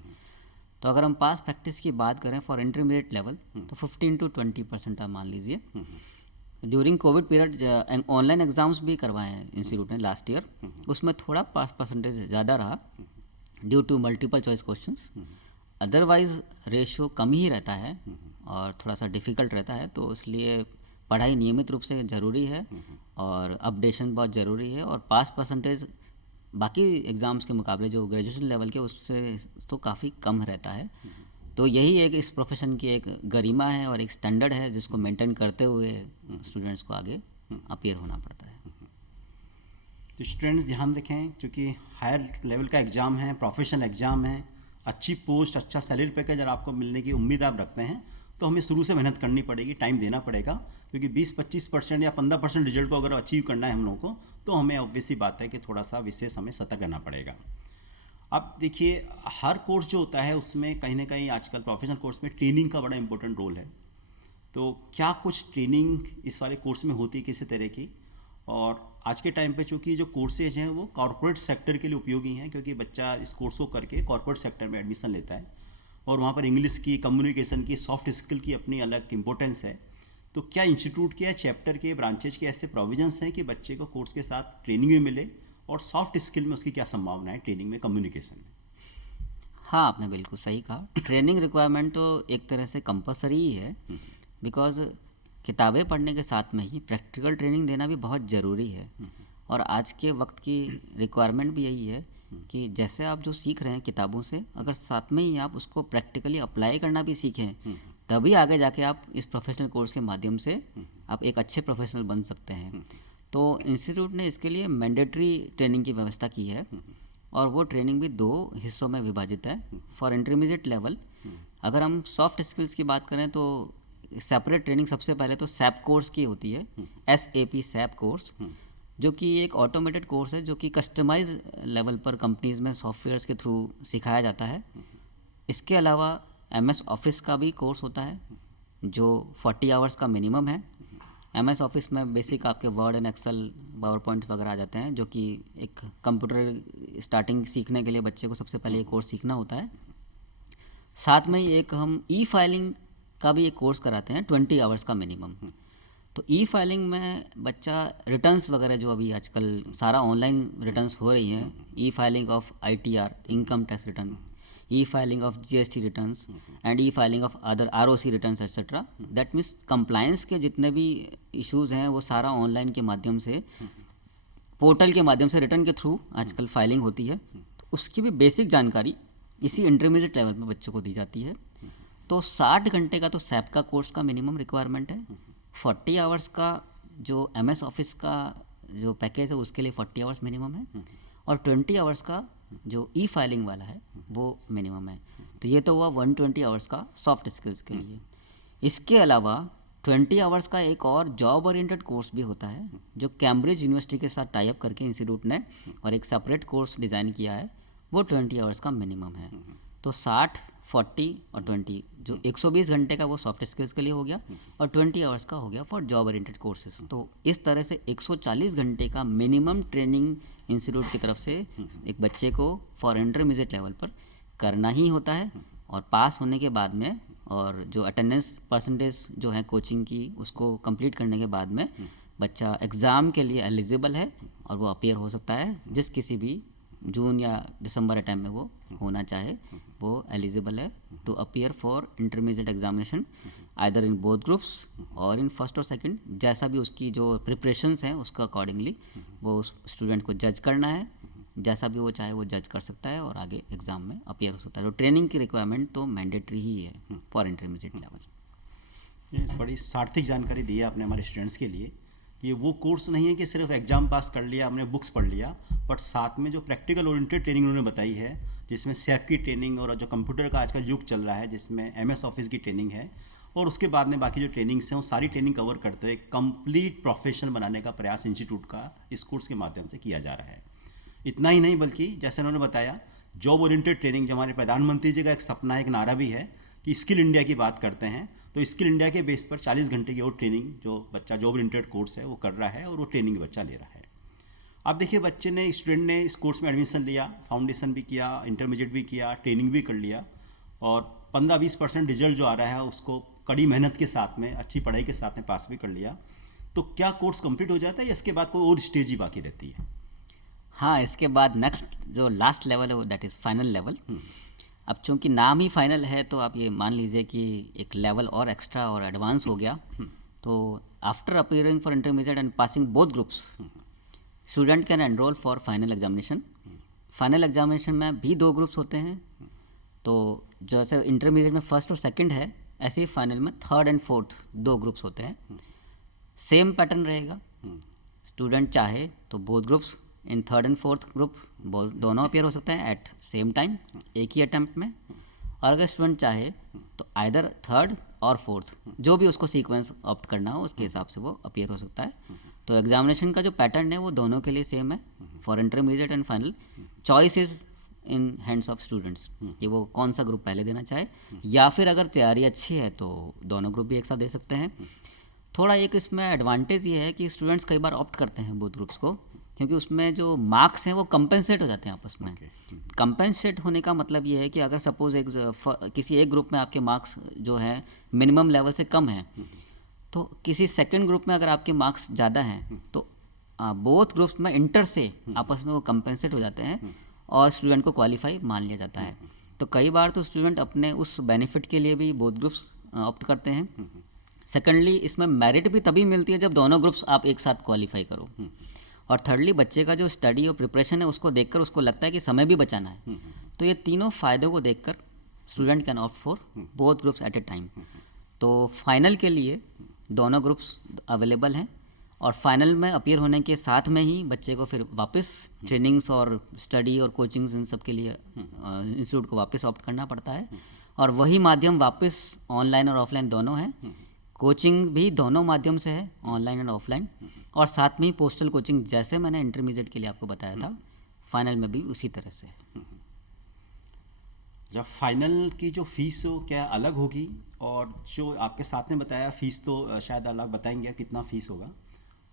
तो अगर हम पास प्रैक्टिस की बात करें फॉर इंटरमीडिएट लेवल तो 15 to 20% आप मान लीजिए। During Covid period online exams भी करवाए हैं इंस्टीट्यूट ने लास्ट ईयर, उसमें थोड़ा पास परसेंटेज ज़्यादा रहा due to multiple choice questions. Otherwise ratio कम ही रहता है और थोड़ा सा डिफ़िकल्ट रहता है, तो इसलिए पढ़ाई नियमित रूप से ज़रूरी है और अपडेशन बहुत ज़रूरी है। और पास परसेंटेज बाकी एग्ज़ाम्स के मुकाबले जो ग्रेजुएशन लेवल के उससे तो काफ़ी कम रहता है। तो यही एक इस प्रोफेशन की एक गरिमा है और एक स्टैंडर्ड है जिसको मेंटेन करते हुए स्टूडेंट्स को आगे अपीयर होना पड़ता है। तो स्टूडेंट्स ध्यान रखें, क्योंकि हायर लेवल का एग्ज़ाम है, प्रोफेशनल एग्ज़ाम है, अच्छी पोस्ट, अच्छा सैलरी पैकेज अगर आपको मिलने की उम्मीद आप रखते हैं तो हमें शुरू से मेहनत करनी पड़ेगी, टाइम देना पड़ेगा, क्योंकि 20-25% या 15% रिजल्ट को अगर अचीव करना है हम लोगों को तो हमें ऑब्वियसली बात है कि थोड़ा सा विशेष हमें सतर्क रहना पड़ेगा। अब देखिए, हर कोर्स जो होता है उसमें कहीं ना कहीं आजकल प्रोफेशनल कोर्स में ट्रेनिंग का बड़ा इंपॉर्टेंट रोल है। तो क्या कुछ ट्रेनिंग इस वाले कोर्स में होती है किसी तरह की? और आज के टाइम पे चूँकि जो कोर्सेज हैं वो कॉर्पोरेट सेक्टर के लिए उपयोगी हैं, क्योंकि बच्चा इस कोर्स को करके कॉर्पोरेट सेक्टर में एडमिशन लेता है और वहाँ पर इंग्लिश की, कम्युनिकेशन की, सॉफ्ट स्किल की अपनी अलग इम्पोर्टेंस है। तो क्या इंस्टीट्यूट के या चैप्टर के, ब्रांचेज के ऐसे प्रोविजंस हैं कि बच्चे को कोर्स के साथ ट्रेनिंग भी मिले, और सॉफ्ट स्किल में उसकी क्या संभावना है ट्रेनिंग में, कम्युनिकेशन में? हाँ, आपने बिल्कुल सही कहा। ट्रेनिंग रिक्वायरमेंट तो एक तरह से कंपलसरी ही है, बिकॉज किताबें पढ़ने के साथ में ही प्रैक्टिकल ट्रेनिंग देना भी बहुत ज़रूरी है। और आज के वक्त की रिक्वायरमेंट भी यही है कि जैसे आप जो सीख रहे हैं किताबों से, अगर साथ में ही आप उसको प्रैक्टिकली अप्लाई करना भी सीखें, तभी आगे जाके आप इस प्रोफेशनल कोर्स के माध्यम से आप एक अच्छे प्रोफेशनल बन सकते हैं। तो इंस्टीट्यूट ने इसके लिए मैंडेटरी ट्रेनिंग की व्यवस्था की है और वो ट्रेनिंग भी 2 हिस्सों में विभाजित है। फॉर इंटरमीडिएट लेवल अगर हम सॉफ्ट स्किल्स की बात करें तो सेपरेट ट्रेनिंग सबसे पहले तो सैप कोर्स की होती है, SAP सैप कोर्स, जो कि एक ऑटोमेटेड कोर्स है जो कि कस्टमाइज लेवल पर कंपनीज में सॉफ्टवेयर्स के थ्रू सिखाया जाता है। इसके अलावा MS ऑफिस का भी कोर्स होता है जो 40 आवर्स का मिनिमम है। MS ऑफिस में बेसिक आपके Word and Excel, PowerPoint वगैरह आ जाते हैं, जो कि एक कंप्यूटर स्टार्टिंग सीखने के लिए बच्चे को सबसे पहले ये कोर्स सीखना होता है। साथ में ही एक हम फाइलिंग का भी एक कोर्स कराते हैं 20 आवर्स का मिनिमम। तो फाइलिंग में बच्चा रिटर्न्स वगैरह, जो अभी आजकल सारा ऑनलाइन रिटर्न्स हो रही हैं, filing of ITR income tax return, filing of GST returns and filing of other ROC returns etcetera, that means compliance के जितने भी इश्यूज़ हैं वो सारा ऑनलाइन के माध्यम से, पोर्टल के माध्यम से, रिटर्न के थ्रू आजकल फाइलिंग होती है। तो उसकी भी बेसिक जानकारी इसी इंटरमीडिएट लेवल में बच्चों को दी जाती है। तो 60 घंटे का तो सैप का कोर्स का मिनिमम रिक्वायरमेंट है। 40 आवर्स का जो MS ऑफिस का जो पैकेज है उसके लिए 40 आवर्स मिनिमम है, और 20 आवर्स का जो फाइलिंग वाला है वो मिनिमम है। तो ये तो हुआ 120 आवर्स का सॉफ्ट स्किल्स के लिए। इसके अलावा 20 आवर्स का एक और जॉब ओरिएंटेड कोर्स भी होता है जो कैम्ब्रिज यूनिवर्सिटी के साथ टाई अप करके इंस्टीट्यूट ने और एक सेपरेट कोर्स डिज़ाइन किया है, वो 20 आवर्स का मिनिमम है। तो 60, 40 और 20, जो 120 घंटे का वो सॉफ्ट स्किल्स के लिए हो गया, और 20 आवर्स का हो गया फॉर जॉब ओरिएंटेड कोर्सेज। तो इस तरह से 140 घंटे का मिनिमम ट्रेनिंग इंस्टीट्यूट की तरफ से एक बच्चे को फॉर इंटरमीडिएट लेवल पर करना ही होता है। और पास होने के बाद में, और जो अटेंडेंस परसेंटेज जो है कोचिंग की, उसको कंप्लीट करने के बाद में बच्चा एग्ज़ाम के लिए एलिजिबल है और वो अपीयर हो सकता है। जिस किसी भी जून या दिसंबर अटैम्प में वो होना चाहे, वो एलिजिबल है to appear for intermediate examination either in both groups और इन फर्स्ट और सेकंड। जैसा भी उसकी जो प्रिपरेशंस हैं उसका अकॉर्डिंगली वो उस स्टूडेंट को जज करना है, जैसा भी वो चाहे वो जज कर सकता है और आगे एग्ज़ाम में अपीयर हो सकता है। तो ट्रेनिंग की रिक्वायरमेंट तो मैंडेटरी ही है फॉर इंटरमीडिएट लेवल। बड़ी सार्थक जानकारी दी है आपने हमारे स्टूडेंट्स के लिए। ये वो कोर्स नहीं है कि सिर्फ एग्जाम पास कर लिया, हमने बुक्स पढ़ लिया, बट साथ में जो प्रैक्टिकल ओरिएंटेड ट्रेनिंग उन्होंने बताई है, जिसमें सैप की ट्रेनिंग और जो कंप्यूटर का आजकल युग चल रहा है जिसमें MS ऑफिस की ट्रेनिंग है, और उसके बाद में बाकी जो ट्रेनिंग्स हैं वो सारी ट्रेनिंग कवर करते हुए कंप्लीट प्रोफेशनल बनाने का प्रयास इंस्टीट्यूट का इस कोर्स के माध्यम से किया जा रहा है। इतना ही नहीं, बल्कि जैसे उन्होंने बताया जॉब ओरिएंटेड ट्रेनिंग, जो हमारे प्रधानमंत्री जी का एक सपना है, एक नारा भी है कि स्किल इंडिया की बात करते हैं, तो स्किल इंडिया के बेस पर 40 घंटे की और ट्रेनिंग जो बच्चा जॉब ओरिएंटेड कोर्स है वो कर रहा है, और वो ट्रेनिंग बच्चा ले रहा है। अब देखिए, बच्चे ने, स्टूडेंट ने इस कोर्स में एडमिशन लिया, फाउंडेशन भी किया, इंटरमीडिएट भी किया, ट्रेनिंग भी कर लिया, और 15-20% रिजल्ट जो आ रहा है उसको कड़ी मेहनत के साथ में, अच्छी पढ़ाई के साथ में पास भी कर लिया। तो क्या कोर्स कंप्लीट हो जाता है या इसके बाद कोई और स्टेज ही बाकी रहती है? हाँ, इसके बाद नेक्स्ट जो लास्ट लेवल है वो दैट इज़ फाइनल लेवल। अब चूंकि नाम ही फाइनल है तो आप ये मान लीजिए कि एक लेवल और एक्स्ट्रा और एडवांस हो गया। तो after appearing for intermediate and passing both groups, student can enrol for final examination. Final examination में भी 2 ग्रुप्स होते हैं। तो जैसे इंटरमीडिएट में फर्स्ट और सेकंड है, ऐसे ही फाइनल में थर्ड एंड फोर्थ 2 ग्रुप्स होते हैं। सेम पैटर्न रहेगा। स्टूडेंट चाहे तो both groups in third and fourth group दोनों अपीयर हो सकते हैं एट सेम टाइम, एक ही अटैम्प्ट में। और अगर स्टूडेंट चाहे तो आइदर थर्ड और फोर्थ, जो भी उसको सीक्वेंस ऑप्ट करना हो उसके हिसाब से वो अपीयर हो सकता है। तो एग्जामिनेशन का जो पैटर्न है वो दोनों के लिए सेम है for intermediate and final. Choice is in hands of students कि वो कौन सा ग्रुप पहले देना चाहे, या फिर अगर तैयारी अच्छी है तो दोनों ग्रुप भी एक साथ दे सकते हैं। थोड़ा एक इसमें एडवांटेज ये है कि स्टूडेंट्स कई बार ऑप्ट करते हैं बोथ ग्रुप्स को, क्योंकि उसमें जो मार्क्स हैं वो कंपेंसेट हो जाते हैं आपस में। कंपेंसेट होने का मतलब ये है कि अगर सपोज किसी एक ग्रुप में आपके मार्क्स जो है मिनिमम लेवल से कम है, तो किसी सेकंड ग्रुप में अगर आपके मार्क्स ज़्यादा हैं तो बोथ ग्रुप्स में इंटर से आपस में वो कंपेंसेट हो जाते हैं और स्टूडेंट को क्वालिफाई मान लिया जाता है। तो कई बार तो स्टूडेंट अपने उस बेनिफिट के लिए भी बोथ ग्रुप्स ऑप्ट करते हैं। सेकेंडली, इसमें मेरिट भी तभी मिलती है जब दोनों ग्रुप्स आप एक साथ क्वालिफाई करो। और थर्डली, बच्चे का जो स्टडी और प्रिपरेशन है उसको देखकर उसको लगता है कि समय भी बचाना है। तो ये तीनों फ़ायदों को देखकर student can opt for both groups eight A time. तो फाइनल के लिए दोनों ग्रुप्स अवेलेबल हैं और फाइनल में अपीयर होने के साथ में ही बच्चे को फिर वापस ट्रेनिंग्स और स्टडी और कोचिंग्स इन सब के लिए इंस्टीट्यूट को वापस ऑप्ट करना पड़ता है। और वही माध्यम वापस ऑनलाइन और ऑफलाइन दोनों है। कोचिंग भी दोनों माध्यम से है, ऑनलाइन और ऑफलाइन, और साथ में ही पोस्टल कोचिंग जैसे मैंने इंटरमीडिएट के लिए आपको बताया था, फाइनल में भी उसी तरह से है। जब फाइनल की जो फीस हो क्या अलग होगी, और जो आपके साथ ने बताया फीस तो शायद अलग बताएंगे कितना फीस होगा,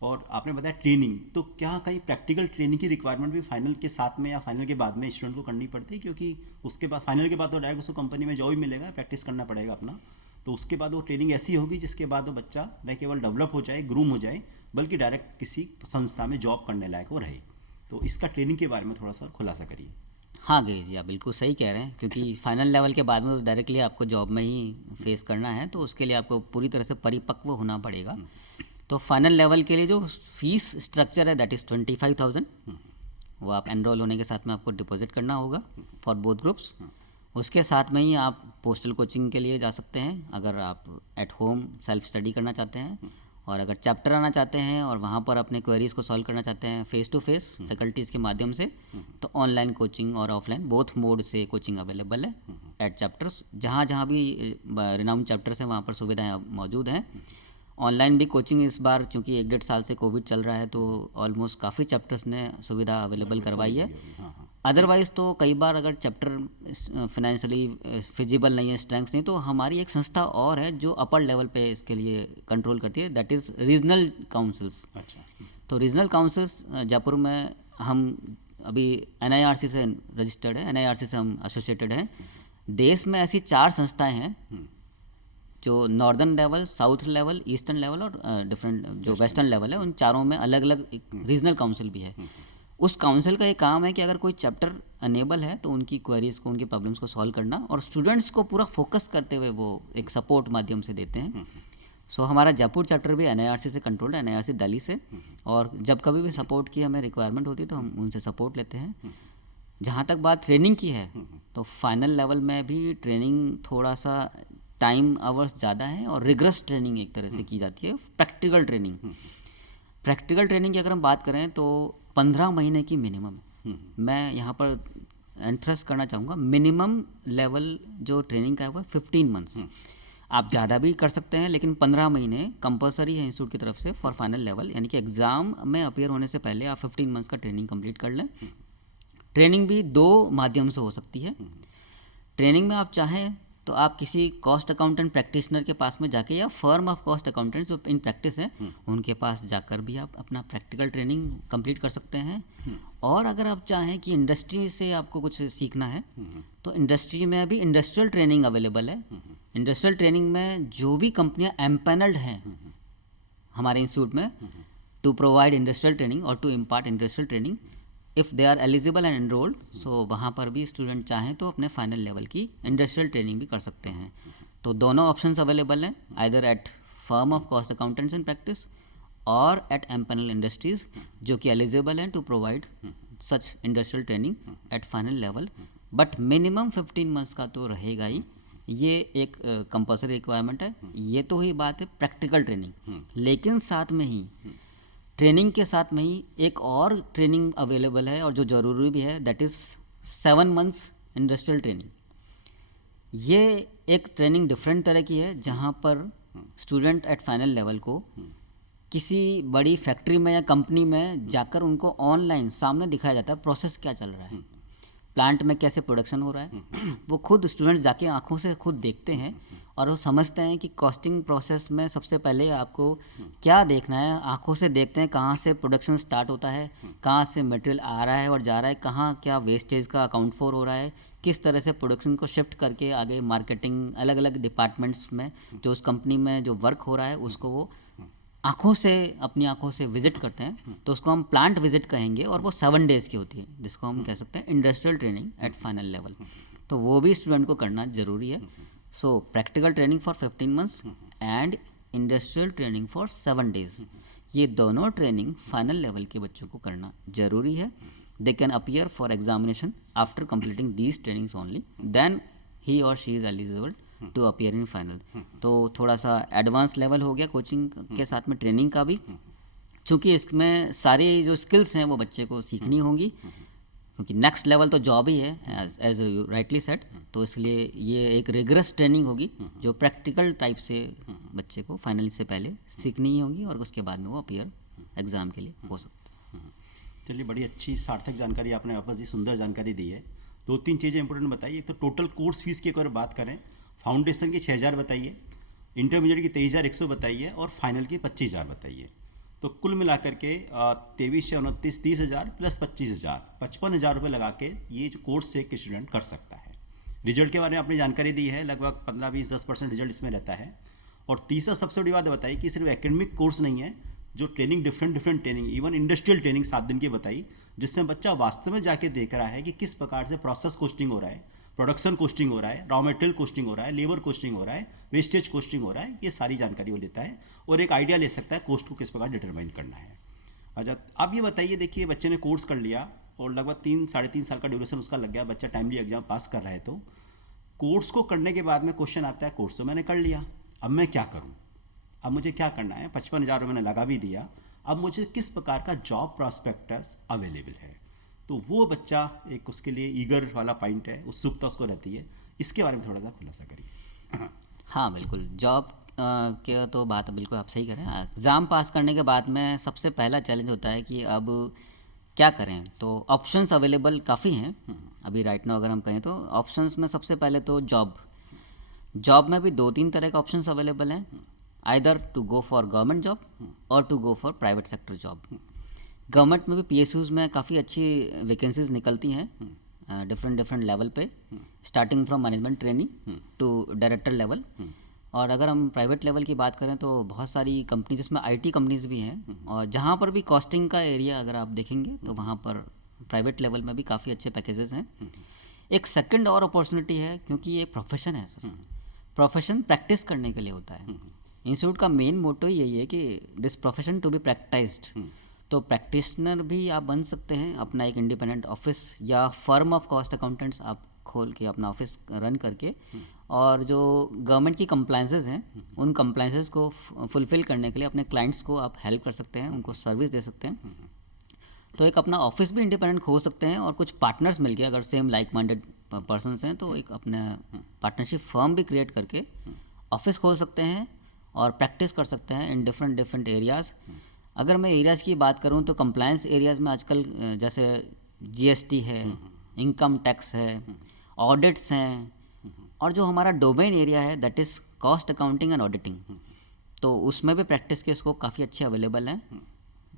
और आपने बताया ट्रेनिंग, तो क्या कहीं प्रैक्टिकल ट्रेनिंग की रिक्वायरमेंट भी फाइनल के साथ में या फाइनल के बाद में स्टूडेंट को करनी पड़ती है? क्योंकि उसके बाद फाइनल के बाद तो डायरेक्ट उसको कंपनी में जॉब ही मिलेगा, प्रैक्टिस करना पड़ेगा अपना, तो उसके बाद वो ट्रेनिंग ऐसी होगी जिसके बाद वो बच्चा न केवल डेवलप हो जाए, ग्रूम हो जाए, बल्कि डायरेक्ट किसी संस्था में जॉब करने लायक वो रहे। तो इसका ट्रेनिंग के बारे में थोड़ा सा खुलासा करिए। हाँ गिरीश जी, आप बिल्कुल सही कह रहे हैं, क्योंकि फाइनल लेवल के बाद में तो डायरेक्टली आपको जॉब में ही फेस करना है, तो उसके लिए आपको पूरी तरह से परिपक्व होना पड़ेगा। तो फाइनल लेवल के लिए जो फीस स्ट्रक्चर है दैट इज़ 25,000, वो आप एनरोल होने के साथ में आपको डिपॉजिट करना होगा फॉर बोथ ग्रुप्स। उसके साथ में ही आप पोस्टल कोचिंग के लिए जा सकते हैं अगर आप एट होम सेल्फ स्टडी करना चाहते हैं, और अगर चैप्टर आना चाहते हैं और वहाँ पर अपने क्वेरीज को सॉल्व करना चाहते हैं फेस टू फेस फैकल्टीज़ के माध्यम से, तो ऑनलाइन कोचिंग और ऑफलाइन बोथ मोड से कोचिंग अवेलेबल है एट चैप्टर्स। जहाँ जहाँ भी रिनाउंड चैप्टर्स हैं वहाँ पर सुविधाएं मौजूद हैं। ऑनलाइन भी कोचिंग इस बार चूँकि 1-1.5 साल से कोविड चल रहा है, तो ऑलमोस्ट काफ़ी चैप्टर्स ने सुविधा अवेलेबल करवाई है। अदरवाइज़ तो कई बार अगर चैप्टर फिनेंशियली फिजिबल नहीं है, स्ट्रेंथ्स नहीं, तो हमारी एक संस्था और है जो अपर लेवल पे इसके लिए कंट्रोल करती है, दैट इज़ रीजनल काउंसिल्स। तो रीजनल काउंसिल्स जयपुर में हम अभी NIRC से रजिस्टर्ड है, NIRC से हम एसोसिएटेड हैं। देश में ऐसी 4 संस्थाएं हैं जो northern level, south level, eastern level और डिफरेंट जो वेस्टर्न लेवल है, उन चारों में अलग अलग रीजनल काउंसिल भी है। उस काउंसिल का ये काम है कि अगर कोई चैप्टर अनेबल है तो उनकी क्वेरीज को, उनकी प्रॉब्लम्स को सॉल्व करना, और स्टूडेंट्स को पूरा फोकस करते हुए वो एक सपोर्ट माध्यम से देते हैं। सो हमारा जयपुर चैप्टर भी NIRC से कंट्रोल्ड है, NIRC दिल्ली से, और जब कभी भी सपोर्ट की हमें रिक्वायरमेंट होती है तो हम उनसे सपोर्ट लेते हैं। जहाँ तक बात ट्रेनिंग की है, तो फाइनल लेवल में भी ट्रेनिंग थोड़ा सा टाइम आवर्स ज़्यादा है और रिग्रेस ट्रेनिंग एक तरह से की जाती है। प्रैक्टिकल ट्रेनिंग की अगर हम बात करें तो 15 महीने की मिनिमम, मैं यहाँ पर एंथ्रस करना चाहूँगा, मिनिमम लेवल जो ट्रेनिंग का है वो 15 मंथ्स। आप ज़्यादा भी कर सकते हैं, लेकिन 15 महीने कंपलसरी है इंस्टीट्यूट की तरफ से फॉर फाइनल लेवल, यानी कि एग्ज़ाम में अपीयर होने से पहले आप 15 मंथ्स का ट्रेनिंग कंप्लीट कर लें। ट्रेनिंग भी 2 माध्यम से हो सकती है। ट्रेनिंग में आप चाहें तो आप किसी कॉस्ट अकाउंटेंट प्रैक्टिशनर के पास में जाके, या फर्म ऑफ कॉस्ट अकाउंटेंट्स जो इन प्रैक्टिस है उनके पास जाकर भी आप अपना प्रैक्टिकल ट्रेनिंग कंप्लीट कर सकते हैं। और अगर आप चाहें कि इंडस्ट्री से आपको कुछ सीखना है, तो इंडस्ट्री में भी इंडस्ट्रियल ट्रेनिंग अवेलेबल है। इंडस्ट्रियल ट्रेनिंग में जो भी कंपनियां एम्पैनल्ड हैं हमारे इंस्टीट्यूट में टू प्रोवाइड इंडस्ट्रियल ट्रेनिंग और to impart industrial training, if they are eligible and enrolled, so वहाँ पर भी स्टूडेंट चाहें तो अपने फाइनल लेवल की इंडस्ट्रियल ट्रेनिंग भी कर सकते हैं। तो दोनों ऑप्शंस अवेलेबल हैं, either at firm of cost accountants in practice और एट एम्पैनल इंडस्ट्रीज जो कि एलिजिबल हैं to provide such industrial training at final level. But minimum 15 months का तो रहेगा ही, ये एक कंपल्सरी रिक्वायरमेंट है। ये तो ही बात है प्रैक्टिकल ट्रेनिंग, लेकिन साथ में ही ट्रेनिंग के साथ में ही एक और ट्रेनिंग अवेलेबल है और जो ज़रूरी भी है, that is 7 months industrial training. ये एक ट्रेनिंग डिफरेंट तरह की है, जहाँ पर स्टूडेंट एट फाइनल लेवल को किसी बड़ी फैक्ट्री में या कंपनी में जाकर उनको ऑनलाइन सामने दिखाया जाता है प्रोसेस क्या चल रहा है, प्लांट में कैसे प्रोडक्शन हो रहा है। वो खुद स्टूडेंट्स जाके आंखों से खुद देखते हैं और वो समझते हैं कि कॉस्टिंग प्रोसेस में सबसे पहले आपको क्या देखना है। आंखों से देखते हैं कहाँ से प्रोडक्शन स्टार्ट होता है, कहाँ से मटेरियल आ रहा है और जा रहा है, कहाँ क्या वेस्टेज का अकाउंट फॉर हो रहा है, किस तरह से प्रोडक्शन को शिफ्ट करके आगे मार्केटिंग अलग अलग डिपार्टमेंट्स में जो उस कंपनी में जो वर्क हो रहा है उसको वो आँखों से, अपनी आँखों से विजिट करते हैं। तो उसको हम प्लांट विजिट कहेंगे और वो 7 डेज़ की होती है, जिसको हम कह सकते हैं industrial training at final level. तो वो भी स्टूडेंट को करना ज़रूरी है। सो practical training for 15 months and industrial training for 7 days, ये दोनों ट्रेनिंग फाइनल लेवल के बच्चों को करना ज़रूरी है। They can appear for examination after completing these trainings only, then ही और she is eligible to appear in final. तो थोड़ा सा एडवांस लेवल हो गया कोचिंग के साथ में ट्रेनिंग का भी। चूँकि इसमें सारी जो स्किल्स हैं वो बच्चे को सीखनी होंगी, क्योंकि नेक्स्ट लेवल तो जॉब ही है एज यू राइटली सेड। तो इसलिए ये एक रिगरस ट्रेनिंग होगी जो प्रैक्टिकल टाइप से बच्चे को फाइनल से पहले सीखनी ही होगी, और उसके बाद में वो अपीयर एग्ज़ाम के लिए हो सकता है। चलिए, बड़ी अच्छी सार्थक जानकारी आपने वापस दी, सुंदर जानकारी दी है। 2-3 चीज़ें इंपॉर्टेंट बताइए। एक तो टोटल कोर्स फीस की अगर बात करें, फाउंडेशन की 6,000 बताइए, इंटरमीडिएट की 23,100 बताइए, और फाइनल की 25,000 बताइए। तो कुल मिलाकर के 23 से 29 30,000 प्लस 25,000 55,000 रुपये लगा के ये जो कोर्स एक स्टूडेंट कर सकता है। रिजल्ट के बारे में आपने जानकारी दी है, लगभग 15-20-10% रिजल्ट इसमें रहता है। और तीसरा सबसे बड़ी बात बताई कि सिर्फ एकेडमिक कोर्स नहीं है, जो training different training, even industrial training 7 दिन की बताई, जिससे बच्चा वास्तव में जाके देख रहा है कि किस प्रकार से प्रोसेस कोस्टिंग हो रहा है, प्रोडक्शन कोस्टिंग हो रहा है, रॉ मटेरियल कोस्टिंग हो रहा है, लेबर कोस्टिंग हो रहा है, वेस्टेज कोस्टिंग हो रहा है। ये सारी जानकारी वो लेता है और एक आइडिया ले सकता है कोस्ट को किस प्रकार डिटरमाइन करना है। अच्छा, अब ये बताइए, देखिए बच्चे ने कोर्स कर लिया और लगभग 3-3.5 साल का ड्यूरेशन उसका लग गया, बच्चा टाइमली एग्जाम पास कर रहा है। तो कोर्स को करने के बाद में क्वेश्चन आता है, कोर्स तो मैंने कर लिया, अब मैं क्या करूँ, अब मुझे क्या करना है, 55,000 मैंने लगा भी दिया, अब मुझे किस प्रकार का जॉब प्रॉस्पेक्टस अवेलेबल है। तो वो बच्चा एक उसके लिए ईगर वाला पॉइंट है, उत्सुकता उसको रहती है। इसके बारे में थोड़ा सा खुलासा करिए। हाँ बिल्कुल, जॉब के तो बात बिल्कुल आप सही करें। एग्ज़ाम पास करने के बाद में सबसे पहला चैलेंज होता है कि अब क्या करें। तो ऑप्शंस अवेलेबल काफ़ी हैं अभी राइट नाउ। अगर हम कहें तो ऑप्शंस में सबसे पहले तो जॉब में भी 2-3 तरह के ऑप्शंस अवेलेबल हैं, either to go for government job और to go for private sector job. Government में भी PSUs में काफ़ी अच्छी वैकेंसीज निकलती हैं डिफरेंट लेवल पे, starting from management training to director level. और अगर हम प्राइवेट लेवल की बात करें तो बहुत सारी कंपनी, जिसमें IT कंपनीज भी हैं, और जहाँ पर भी कॉस्टिंग का एरिया अगर आप देखेंगे तो वहाँ पर प्राइवेट लेवल में भी काफ़ी अच्छे पैकेजेस हैं। एक सेकंड और अपॉर्चुनिटी है, क्योंकि ये प्रोफेशन है सर, प्रोफेशन प्रैक्टिस करने के लिए होता है। इंस्टीट्यूट का मेन मोटो यही है कि दिस प्रोफेशन टू बी प्रैक्टाइज्ड। तो प्रैक्टिशनर भी आप बन सकते हैं, अपना एक इंडिपेंडेंट ऑफिस या फर्म ऑफ कॉस्ट अकाउंटेंट्स आप खोल के अपना ऑफिस रन करके, और जो गवर्नमेंट की कंप्लायंसेस हैं उन कंप्लायंसेस को फुलफ़िल करने के लिए अपने क्लाइंट्स को आप हेल्प कर सकते हैं, उनको सर्विस दे सकते हैं। तो एक अपना ऑफिस भी इंडिपेंडेंट खोल सकते हैं, और कुछ पार्टनर्स मिलके अगर सेम लाइक माइंडेड पर्सनस हैं तो एक अपना पार्टनरशिप फर्म भी क्रिएट करके ऑफिस खोल सकते हैं और प्रैक्टिस कर सकते हैं इन डिफरेंट एरियाज़। अगर मैं एरियाज़ की बात करूं तो कंप्लायंस एरियाज़ में आजकल जैसे GST है, इनकम टैक्स है, ऑडिट्स हैं, और जो हमारा डोमेन एरिया है that is cost accounting and auditing, तो उसमें भी प्रैक्टिस के स्कोप काफ़ी अच्छे अवेलेबल हैं।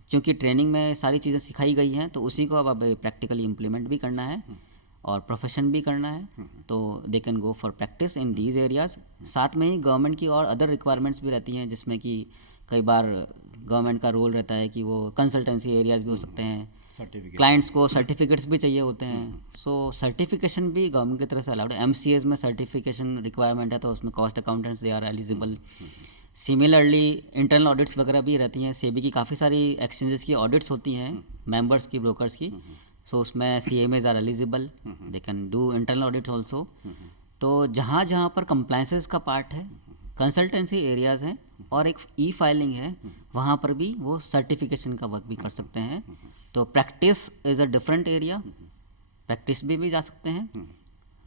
क्योंकि ट्रेनिंग में सारी चीज़ें सिखाई गई हैं, तो उसी को अब प्रैक्टिकली इम्प्लीमेंट भी करना है और प्रोफेशन भी करना है, तो they can go for practice in these areas. साथ में ही गवर्नमेंट की और अदर रिक्वायरमेंट्स भी रहती हैं, जिसमें कि कई बार गवर्नमेंट का रोल रहता है कि वो कंसल्टेंसी एरियाज़ भी हो सकते हैं, क्लाइंट्स को सर्टिफिकेट्स भी चाहिए होते हैं। सो सर्टिफिकेशन भी गवर्नमेंट की तरफ से अलाउड है। MCAs में सर्टिफिकेशन रिक्वायरमेंट है, तो उसमें cost accountants they are eligible. Similarly internal audits वगैरह भी रहती हैं, SEBI की काफ़ी सारी एक्सचेंजेस की ऑडिट्स होती हैं मेंबर्स की, ब्रोकर्स की, सो उसमें CMAs are eligible, they can do internal audits also. तो जहाँ जहाँ पर कंप्लायंसेस का पार्ट है, कंसल्टेंसी एरियाज़ हैं और एक E-फाइलिंग है, वहाँ पर भी वो सर्टिफिकेशन का वर्क भी कर सकते हैं। तो practice is a different area, practice भी जा सकते हैं,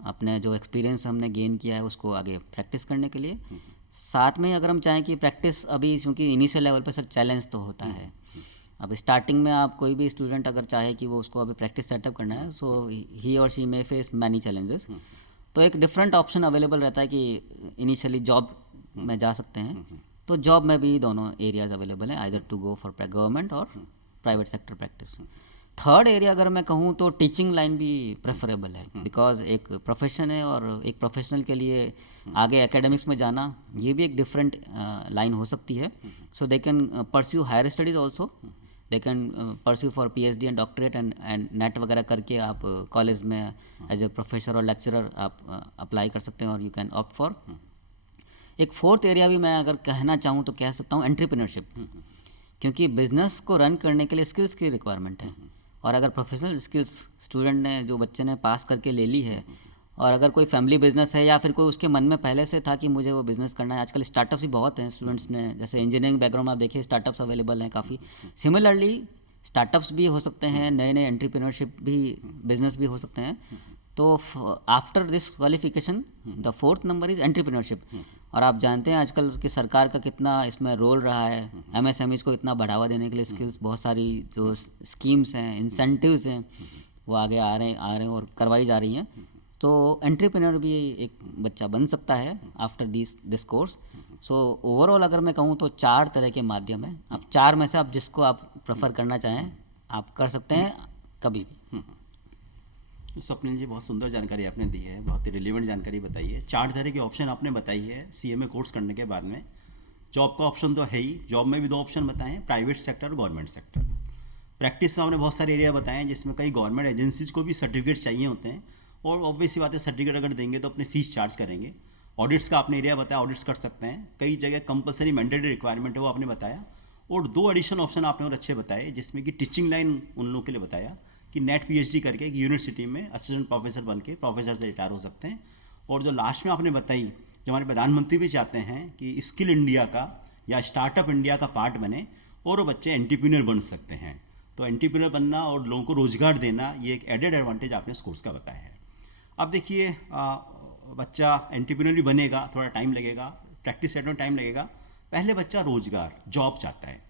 अपने जो एक्सपीरियंस हमने गेन किया है उसको आगे प्रैक्टिस करने के लिए। साथ में अगर हम चाहें कि प्रैक्टिस अभी, चूँकि इनिशियल लेवल पर सर चैलेंज तो होता है, अब स्टार्टिंग में आप कोई भी स्टूडेंट अगर चाहे कि वो उसको अभी प्रैक्टिस सेटअप करना है, सो ही और she may face many challenges. तो एक डिफरेंट ऑप्शन अवेलेबल रहता है कि इनिशियली जॉब में जा सकते हैं, तो जॉब में भी दोनों एरियाज़ अवेलेबल हैं, either to go for government और private sector practice. Third area अगर मैं कहूँ तो टीचिंग लाइन भी प्रेफरेबल है, बिकॉज एक प्रोफेशन है और एक प्रोफेशनल के लिए आगे एकेडमिक्स में जाना ये भी एक डिफरेंट लाइन हो सकती है। So they can pursue higher studies also, they can pursue for PhD and doctorate and NET वगैरह करके आप कॉलेज में एज ए प्रोफेसर और लेक्चरर आप अप्लाई कर सकते हैं, और यू कैन ऑप्ट फॉर। एक फोर्थ एरिया भी मैं अगर कहना चाहूँ तो कह सकता हूँ एंटरप्रेन्योरशिप, क्योंकि बिजनेस को रन करने के लिए स्किल्स की रिक्वायरमेंट है, और अगर प्रोफेशनल स्किल्स स्टूडेंट ने, जो बच्चे ने पास करके ले ली है, और अगर कोई फैमिली बिजनेस है या फिर कोई उसके मन में पहले से था कि मुझे वो बिज़नेस करना है, आजकल स्टार्टअप्स भी बहुत हैं स्टूडेंट्स ने, जैसे इंजीनियरिंग बैकग्राउंड में आप देखिए स्टार्टअप्स अवेलेबल हैं काफ़ी। सिमिलरली स्टार्टअप्स भी हो सकते हैं, नए नए एंटरप्रेन्योरशिप भी, बिजनेस भी हो सकते हैं। तो after this qualification the fourth number is entrepreneurship. और आप जानते हैं आजकल की सरकार का कितना इसमें रोल रहा है, एमएसएमईज़ को इतना बढ़ावा देने के लिए स्किल्स, बहुत सारी जो स्कीम्स हैं, इंसेंटिव्स हैं, वो आगे आ रहे हैं और करवाई जा रही हैं। तो एंटरप्रेन्योर भी एक बच्चा बन सकता है after this course. So overall अगर मैं कहूँ तो 4 तरह के माध्यम हैं। अब 4 में से आप जिसको आप प्रेफर करना चाहें आप कर सकते हैं कभी भी। स्वप्निल जी, बहुत सुंदर जानकारी आपने दी है, बहुत ही रिलेवेंट जानकारी बताई है। 4 तरह के ऑप्शन आपने बताई है सीएमए कोर्स करने के बाद में। जॉब का ऑप्शन तो है ही, जॉब में भी 2 ऑप्शन बताए हैं, प्राइवेट सेक्टर और गवर्नमेंट सेक्टर। प्रैक्टिस में आपने बहुत सारे एरिया बताए हैं जिसमें कई गवर्नमेंट एजेंसीज को भी सर्टिफिकेट चाहिए होते हैं, और ऑब्वियसली बात है सर्टिफिकेट अगर देंगे तो अपनी फीस चार्ज करेंगे। ऑडिट्स का आपने एरिया बताया, ऑडिट्स कर सकते हैं। कई जगह कंपलसरी मैंडेटरी रिक्वायरमेंट है, वो आपने बताया। और 2 एडिशन ऑप्शन आपने और अच्छे बताए, जिसमें कि टीचिंग लाइन उन लोगों के लिए बताया कि नेट पीएचडी करके एक यूनिवर्सिटी में असिस्टेंट प्रोफेसर बन के प्रोफेसर से रिटायर हो सकते हैं। और जो लास्ट में आपने बताई, जो हमारे प्रधानमंत्री भी चाहते हैं कि स्किल इंडिया का या स्टार्टअप इंडिया का पार्ट बने और वो बच्चे एंटरप्रेन्योर बन सकते हैं। तो एंटरप्रेन्योर बनना और लोगों को रोजगार देना, ये एक एडेड एडवांटेज आपने इस कोर्स का बताया है। अब देखिए, बच्चा एंटरप्रेन्योर भी बनेगा, थोड़ा टाइम लगेगा, प्रैक्टिस सेट में टाइम लगेगा। पहले बच्चा रोजगार, जॉब चाहता है,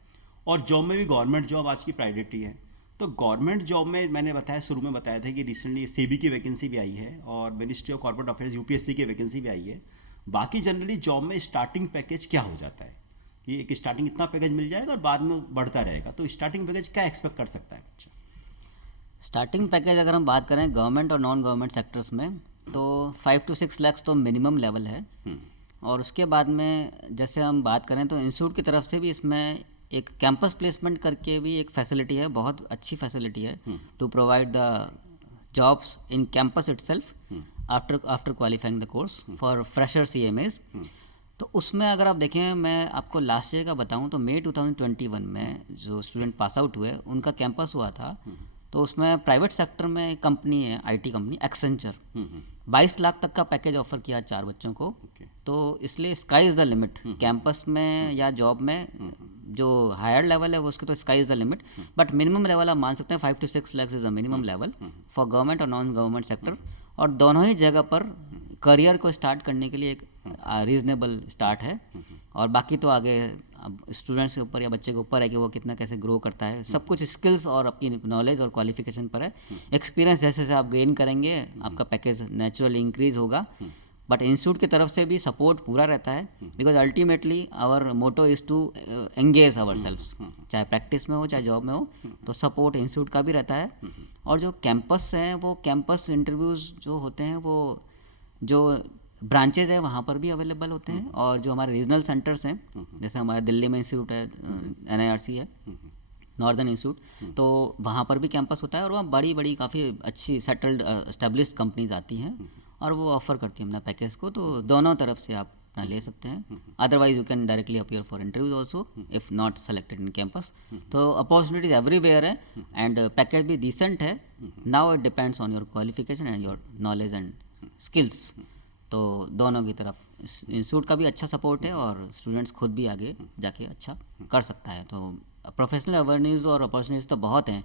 और जॉब में भी गवर्नमेंट जॉब आज की प्रायोरिटी है। तो गवर्नमेंट जॉब में मैंने बताया, शुरू में बताया था कि रिसेंटली सेबी की वैकेंसी भी आई है और ministry of corporate affairs UPSC की वैकेंसी भी आई है। बाकी जनरली जॉब में स्टार्टिंग पैकेज क्या हो जाता है कि एक स्टार्टिंग इतना पैकेज मिल जाएगा और बाद में बढ़ता रहेगा। तो स्टार्टिंग पैकेज क्या एक्सपेक्ट कर सकता है बच्चा? स्टार्टिंग पैकेज अगर हम बात करें गवर्नमेंट और नॉन गवर्नमेंट सेक्टर्स में, तो 5 to 6 लाख तो मिनिमम लेवल है। और उसके बाद में जैसे हम बात करें तो इंस्टीट्यूट की तरफ से भी इसमें एक कैंपस प्लेसमेंट करके भी एक फैसिलिटी है, बहुत अच्छी फैसिलिटी है, to provide the jobs in campus itself after qualifying the course for fresher CMAs। तो उसमें अगर आप देखें, मैं आपको लास्ट ईयर का बताऊं तो मई 2021 में जो स्टूडेंट पास आउट हुए उनका कैंपस हुआ था, तो उसमें प्राइवेट सेक्टर में एक कंपनी है, IT कंपनी एक्सेंचर, 22 लाख तक का पैकेज ऑफर किया 4 बच्चों को। तो इसलिए sky is the limit campus में या जॉब में। जो हायर लेवल है वो उसके तो sky is the limit, but minimum level आप मान सकते हैं 5 to 6 lakh is the minimum level for government और नॉन गवर्नमेंट सेक्टर। और दोनों ही जगह पर करियर को स्टार्ट करने के लिए एक रीजनेबल स्टार्ट है। और बाकी तो आगे अब स्टूडेंट्स के ऊपर या बच्चे के ऊपर है कि वो कितना कैसे ग्रो करता है। सब कुछ स्किल्स और आपकी नॉलेज और क्वालिफिकेशन पर है। एक्सपीरियंस जैसे जैसे आप गेन करेंगे आपका पैकेज नेचुरली इंक्रीज होगा। बट इंस्टीट्यूट की तरफ से भी सपोर्ट पूरा रहता है, because ultimately our motto is to engage our selves, चाहे प्रैक्टिस में हो चाहे जॉब में हो। तो सपोर्ट इंस्टीट्यूट का भी रहता है। और जो कैंपस हैं वो कैंपस इंटरव्यूज़ जो होते हैं वो जो ब्रांचेज है वहाँ पर भी अवेलेबल होते हैं। और जो हमारे रीजनल सेंटर्स हैं, जैसे हमारे दिल्ली में इंस्टीट्यूट है, NIRC है, नॉर्दर्न इंस्टीट्यूट, तो वहाँ पर भी कैंपस होता है। और वहाँ बड़ी बड़ी काफ़ी अच्छी सेटल्ड एस्टेब्लिश्ड कंपनीज आती हैं और वो ऑफर करती है अपना पैकेज को। तो दोनों तरफ से आप अपना ले सकते हैं। Otherwise you can directly appear for interviews also if not selected in campus. तो अपॉर्चुनिटीज एवरीवेयर है एंड पैकेज भी डिसेंट है। Now it depends on your qualification and your knowledge and skills. तो दोनों की तरफ इंस्टीट्यूट का भी अच्छा सपोर्ट है और स्टूडेंट्स खुद भी आगे जाके अच्छा कर सकता है। तो प्रोफेशनल अवेयरनेस और अपॉर्चुनिटीज तो बहुत हैं।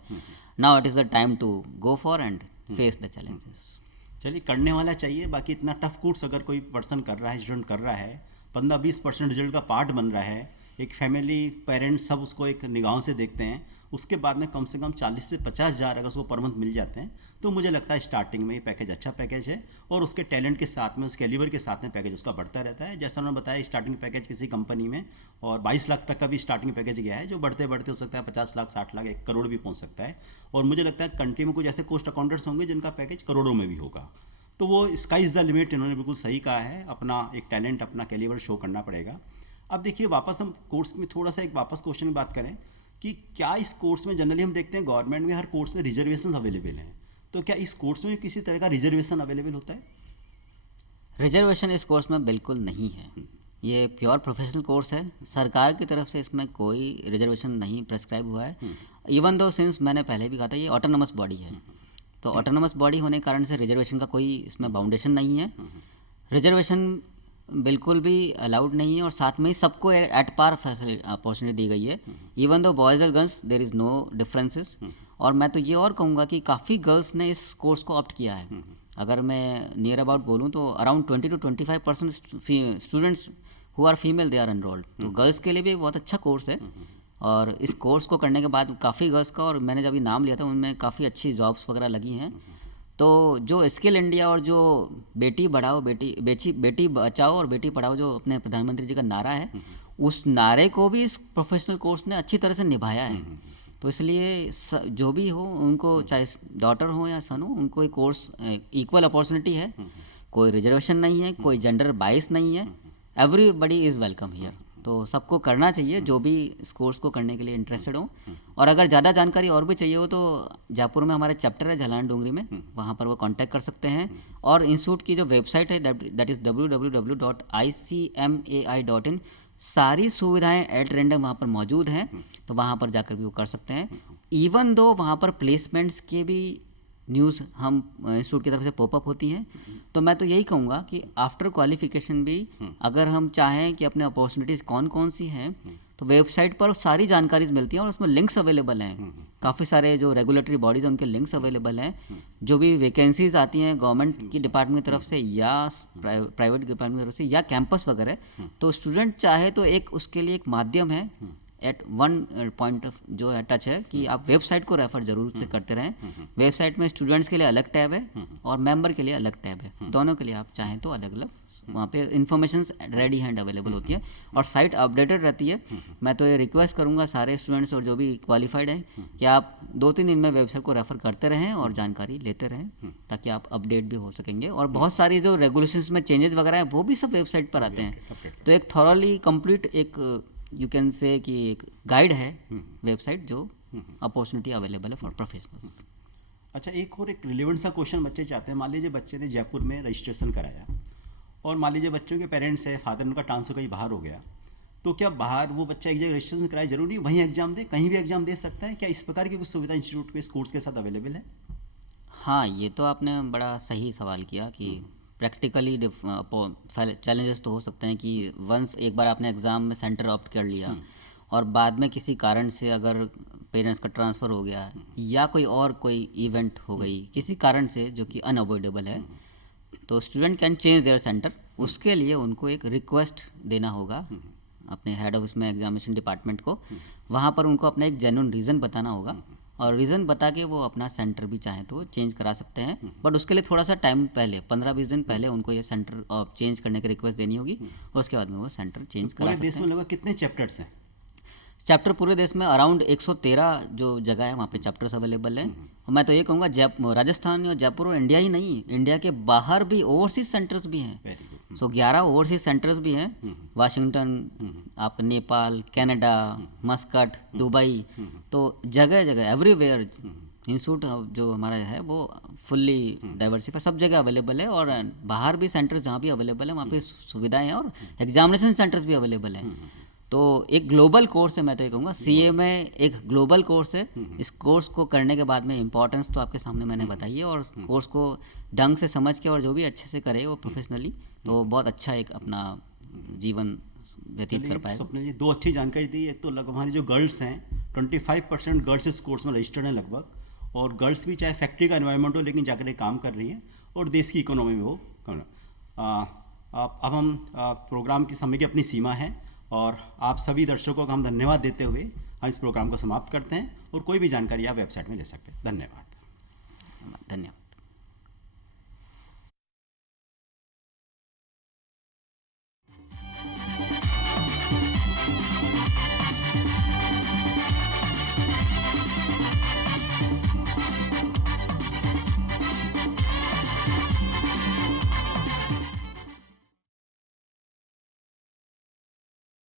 Now it is the time to go for and face the challenges. चलिए, करने वाला चाहिए। बाकी इतना टफ कोर्स अगर कोई पर्सन कर रहा है, स्टूडेंट कर रहा है, 15-20% रिजल्ट का पार्ट बन रहा है, एक फैमिली पेरेंट्स सब उसको एक निगाहों से देखते हैं, उसके बाद में कम से कम 40 से 50 हज़ार अगर उसको पर मंथ मिल जाते हैं, तो मुझे लगता है स्टार्टिंग में ये पैकेज अच्छा पैकेज है। और उसके टैलेंट के साथ में, उसके कैलिबर के साथ में पैकेज उसका बढ़ता रहता है। जैसा उन्होंने बताया, स्टार्टिंग पैकेज किसी कंपनी में और 22 लाख तक का भी स्टार्टिंग पैकेज गया है, जो बढ़ते बढ़ते हो सकता है 50 लाख, 60 लाख, 1 करोड़ भी पहुँच सकता है। और मुझे लगता है कंट्री में कुछ ऐसे कोस्ट अकाउंटेंट्स होंगे जिनका पैकेज करोड़ों में भी होगा। तो वो स्काई इज़ द लिमिट, इन्होंने बिल्कुल सही कहा है। अपना एक टैलेंट, अपना कैलिबर शो करना पड़ेगा। अब देखिए, वापस हम कोर्स में थोड़ा सा एक वापस क्वेश्चन की बात करें कि क्या इस कोर्स में जनरली हम देखते हैं गवर्नमेंट में हर कोर्स में रिजर्वेशन अवेलेबल हैं, तो क्या इस कोर्स में किसी तरह का रिजर्वेशन अवेलेबल होता है? रिजर्वेशन इस कोर्स में बिल्कुल नहीं है। ये प्योर प्रोफेशनल कोर्स है। सरकार की तरफ से इसमें कोई रिजर्वेशन नहीं प्रेस्क्राइब हुआ है। इवन दो सिंस मैंने पहले भी कहा था ये ऑटोनोमस बॉडी है, तो ऑटोनोमस बॉडी होने के कारण से रिजर्वेशन का कोई इसमें बाउंडेशन नहीं है, रिजर्वेशन बिल्कुल भी अलाउड नहीं है, और साथ में ही सबको एट पार अपॉर्चुनिटी दी गई है, इवन दो बॉयज़ और girls there is no differences. और मैं तो ये और कहूँगा कि काफ़ी गर्ल्स ने इस कोर्स को ऑप्ट किया है। अगर मैं नियर अबाउट बोलूँ तो around 20 to 25% students who are female they are enrolled. तो गर्ल्स के लिए भी एक बहुत अच्छा कोर्स है, और इस कोर्स को करने के बाद काफ़ी गर्ल्स का, और मैंने जब भी नाम लिया था उनमें काफ़ी अच्छी जॉब्स वगैरह लगी हैं। तो जो स्किल इंडिया और जो बेटी बढ़ाओ बेटी बचाओ और बेटी पढ़ाओ जो अपने प्रधानमंत्री जी का नारा है, उस नारे को भी इस प्रोफेशनल कोर्स ने अच्छी तरह से निभाया है। तो इसलिए जो भी हो उनको, चाहे डॉटर हो या सन हो, उनको ये कोर्स इक्वल अपॉर्चुनिटी है, कोई रिजर्वेशन नहीं है, कोई जेंडर बाइस नहीं है, एवरीबडी इज़ वेलकम हियर। तो सबको करना चाहिए जो भी इस कोर्स को करने के लिए इंटरेस्टेड हो। और अगर ज़्यादा जानकारी और भी चाहिए हो तो जयपुर में हमारे चैप्टर है झालान डोंगरी में, वहाँ पर वो कांटेक्ट कर सकते हैं। और इंस्टीट्यूट की जो वेबसाइट है दैट इज़ www.icmai.in, सारी सुविधाएं एट रैंडम वहाँ पर मौजूद हैं, तो वहाँ पर जाकर भी वो कर सकते हैं। इवन दो वहाँ पर प्लेसमेंट्स के भी न्यूज़ हम इंस्टीट्यूट की तरफ से पॉपअप होती हैं। तो मैं तो यही कहूँगा कि आफ्टर क्वालिफिकेशन भी अगर हम चाहें कि अपने अपॉर्चुनिटीज़ कौन कौन सी हैं, तो वेबसाइट पर सारी जानकारीज मिलती हैं और उसमें लिंक्स अवेलेबल हैं। काफ़ी सारे जो रेगुलेटरी बॉडीज़ हैं उनके लिंक्स अवेलेबल हैं। जो भी वैकेंसीज़ आती हैं गवर्नमेंट की डिपार्टमेंट की तरफ से या प्राइवेट डिपार्टमेंट की तरफ से या कैंपस वगैरह, तो स्टूडेंट चाहे तो एक उसके लिए एक माध्यम है, एट वन पॉइंट ऑफ जो है टच है कि आप वेबसाइट को रेफर जरूर से करते रहें। वेबसाइट में स्टूडेंट्स के लिए अलग टैब है और मेंबर के लिए अलग टैब है, दोनों के लिए आप चाहें तो अलग अलग वहाँ पे इंफॉर्मेशन रेडी हैंड अवेलेबल होती है और साइट अपडेटेड रहती है। मैं तो ये रिक्वेस्ट करूँगा सारे स्टूडेंट्स और जो भी क्वालिफाइड हैं कि आप 2-3 दिन में वेबसाइट को रेफर करते रहें और जानकारी लेते रहें, ताकि आप अपडेट भी हो सकेंगे। और बहुत सारी जो रेगुलेशंस में चेंजेस वगैरह हैं वो भी सब वेबसाइट पर आते हैं। तो एक थॉरली कंप्लीट एक यू कैन से कि एक गाइड है वेबसाइट जो अपॉर्चुनिटी अवेलेबल है फॉर प्रोफेशनल्स। अच्छा, एक और एक रिलेवेंट सा क्वेश्चन बच्चे चाहते हैं। मान लीजिए बच्चे ने जयपुर में रजिस्ट्रेशन कराया और मान लीजिए बच्चों के पेरेंट्स है, फादर उनका ट्रांसफर कहीं बाहर हो गया, तो क्या बाहर वो बच्चा एक जगह रजिस्ट्रेशन कराए जरूरी वहीं एग्जाम दे, कहीं भी एग्जाम दे सकता है? क्या इस प्रकार की कुछ सुविधा इंस्टीट्यूट के इस कोर्स के साथ अवेलेबल है? हाँ, ये तो आपने बड़ा सही सवाल किया कि प्रैक्टिकली चैलेंजेस तो हो सकते हैं कि वंस एक बार आपने एग्ज़ाम में सेंटर ऑप्ट कर लिया और बाद में किसी कारण से अगर पेरेंट्स का ट्रांसफ़र हो गया या कोई इवेंट हो गई किसी कारण से जो कि अनअवॉइडेबल है, तो student can change their centre. उसके लिए उनको एक रिक्वेस्ट देना होगा अपने हेड ऑफिस में एग्जामिनेशन डिपार्टमेंट को। वहाँ पर उनको अपना एक जेन्युइन रीज़न बताना होगा और रीज़न बता के वो अपना सेंटर भी चाहें तो चेंज करा सकते हैं। बट उसके लिए थोड़ा सा टाइम पहले 15-20 दिन पहले उनको ये सेंटर चेंज करने की रिक्वेस्ट देनी होगी और उसके बाद में वो सेंटर चेंज करा सकते हैं। पूरे देश में लगभग कितने चैप्टर्स हैं? चैप्टर पूरे देश में अराउंड 113 जो जगह है वहाँ पे चैप्टर्स अवेलेबल हैं। और मैं तो ये कहूँगा राजस्थान और जयपुर और इंडिया ही नहीं, इंडिया के बाहर भी ओवरसीज सेंटर्स भी हैं। सो 11 ओवरसीज सेंटर्स भी हैं, वाशिंगटन, आप नेपाल, कनाडा, मस्कट, दुबई, तो जगह जगह एवरीवेयर इंस्टीट्यूट जो हमारा है वो फुल्ली डाइवर्सिफाई सब जगह अवेलेबल है। और बाहर भी सेंटर्स जहाँ भी अवेलेबल है वहाँ पे सुविधाएँ हैं और एग्जामिनेशन सेंटर्स भी अवेलेबल हैं। तो एक ग्लोबल कोर्स है, मैं तो ये कहूँगा सीए में एक ग्लोबल कोर्स है। इस कोर्स को करने के बाद में इम्पोर्टेंस तो आपके सामने मैंने बताई है, और कोर्स को ढंग से समझ के और जो भी अच्छे से करे वो प्रोफेशनली, तो बहुत अच्छा एक अपना जीवन व्यतीत कर पाएगा। सपने जी, 2 अच्छी जानकारी दी। एक तो लगभग हमारी जो गर्ल्स हैं 25% गर्ल्स इस कोर्स में रजिस्टर्ड हैं लगभग, और गर्ल्स भी चाहे फैक्ट्री का एनवायरनमेंट हो लेकिन जाकर काम कर रही हैं और देश की इकोनॉमी में वो अब हम प्रोग्राम की समय की अपनी सीमा है और आप सभी दर्शकों का हम धन्यवाद देते हुए हम इस प्रोग्राम को समाप्त करते हैं। और कोई भी जानकारी आप वेबसाइट में ले सकते हैं। धन्यवाद। धन्यवाद।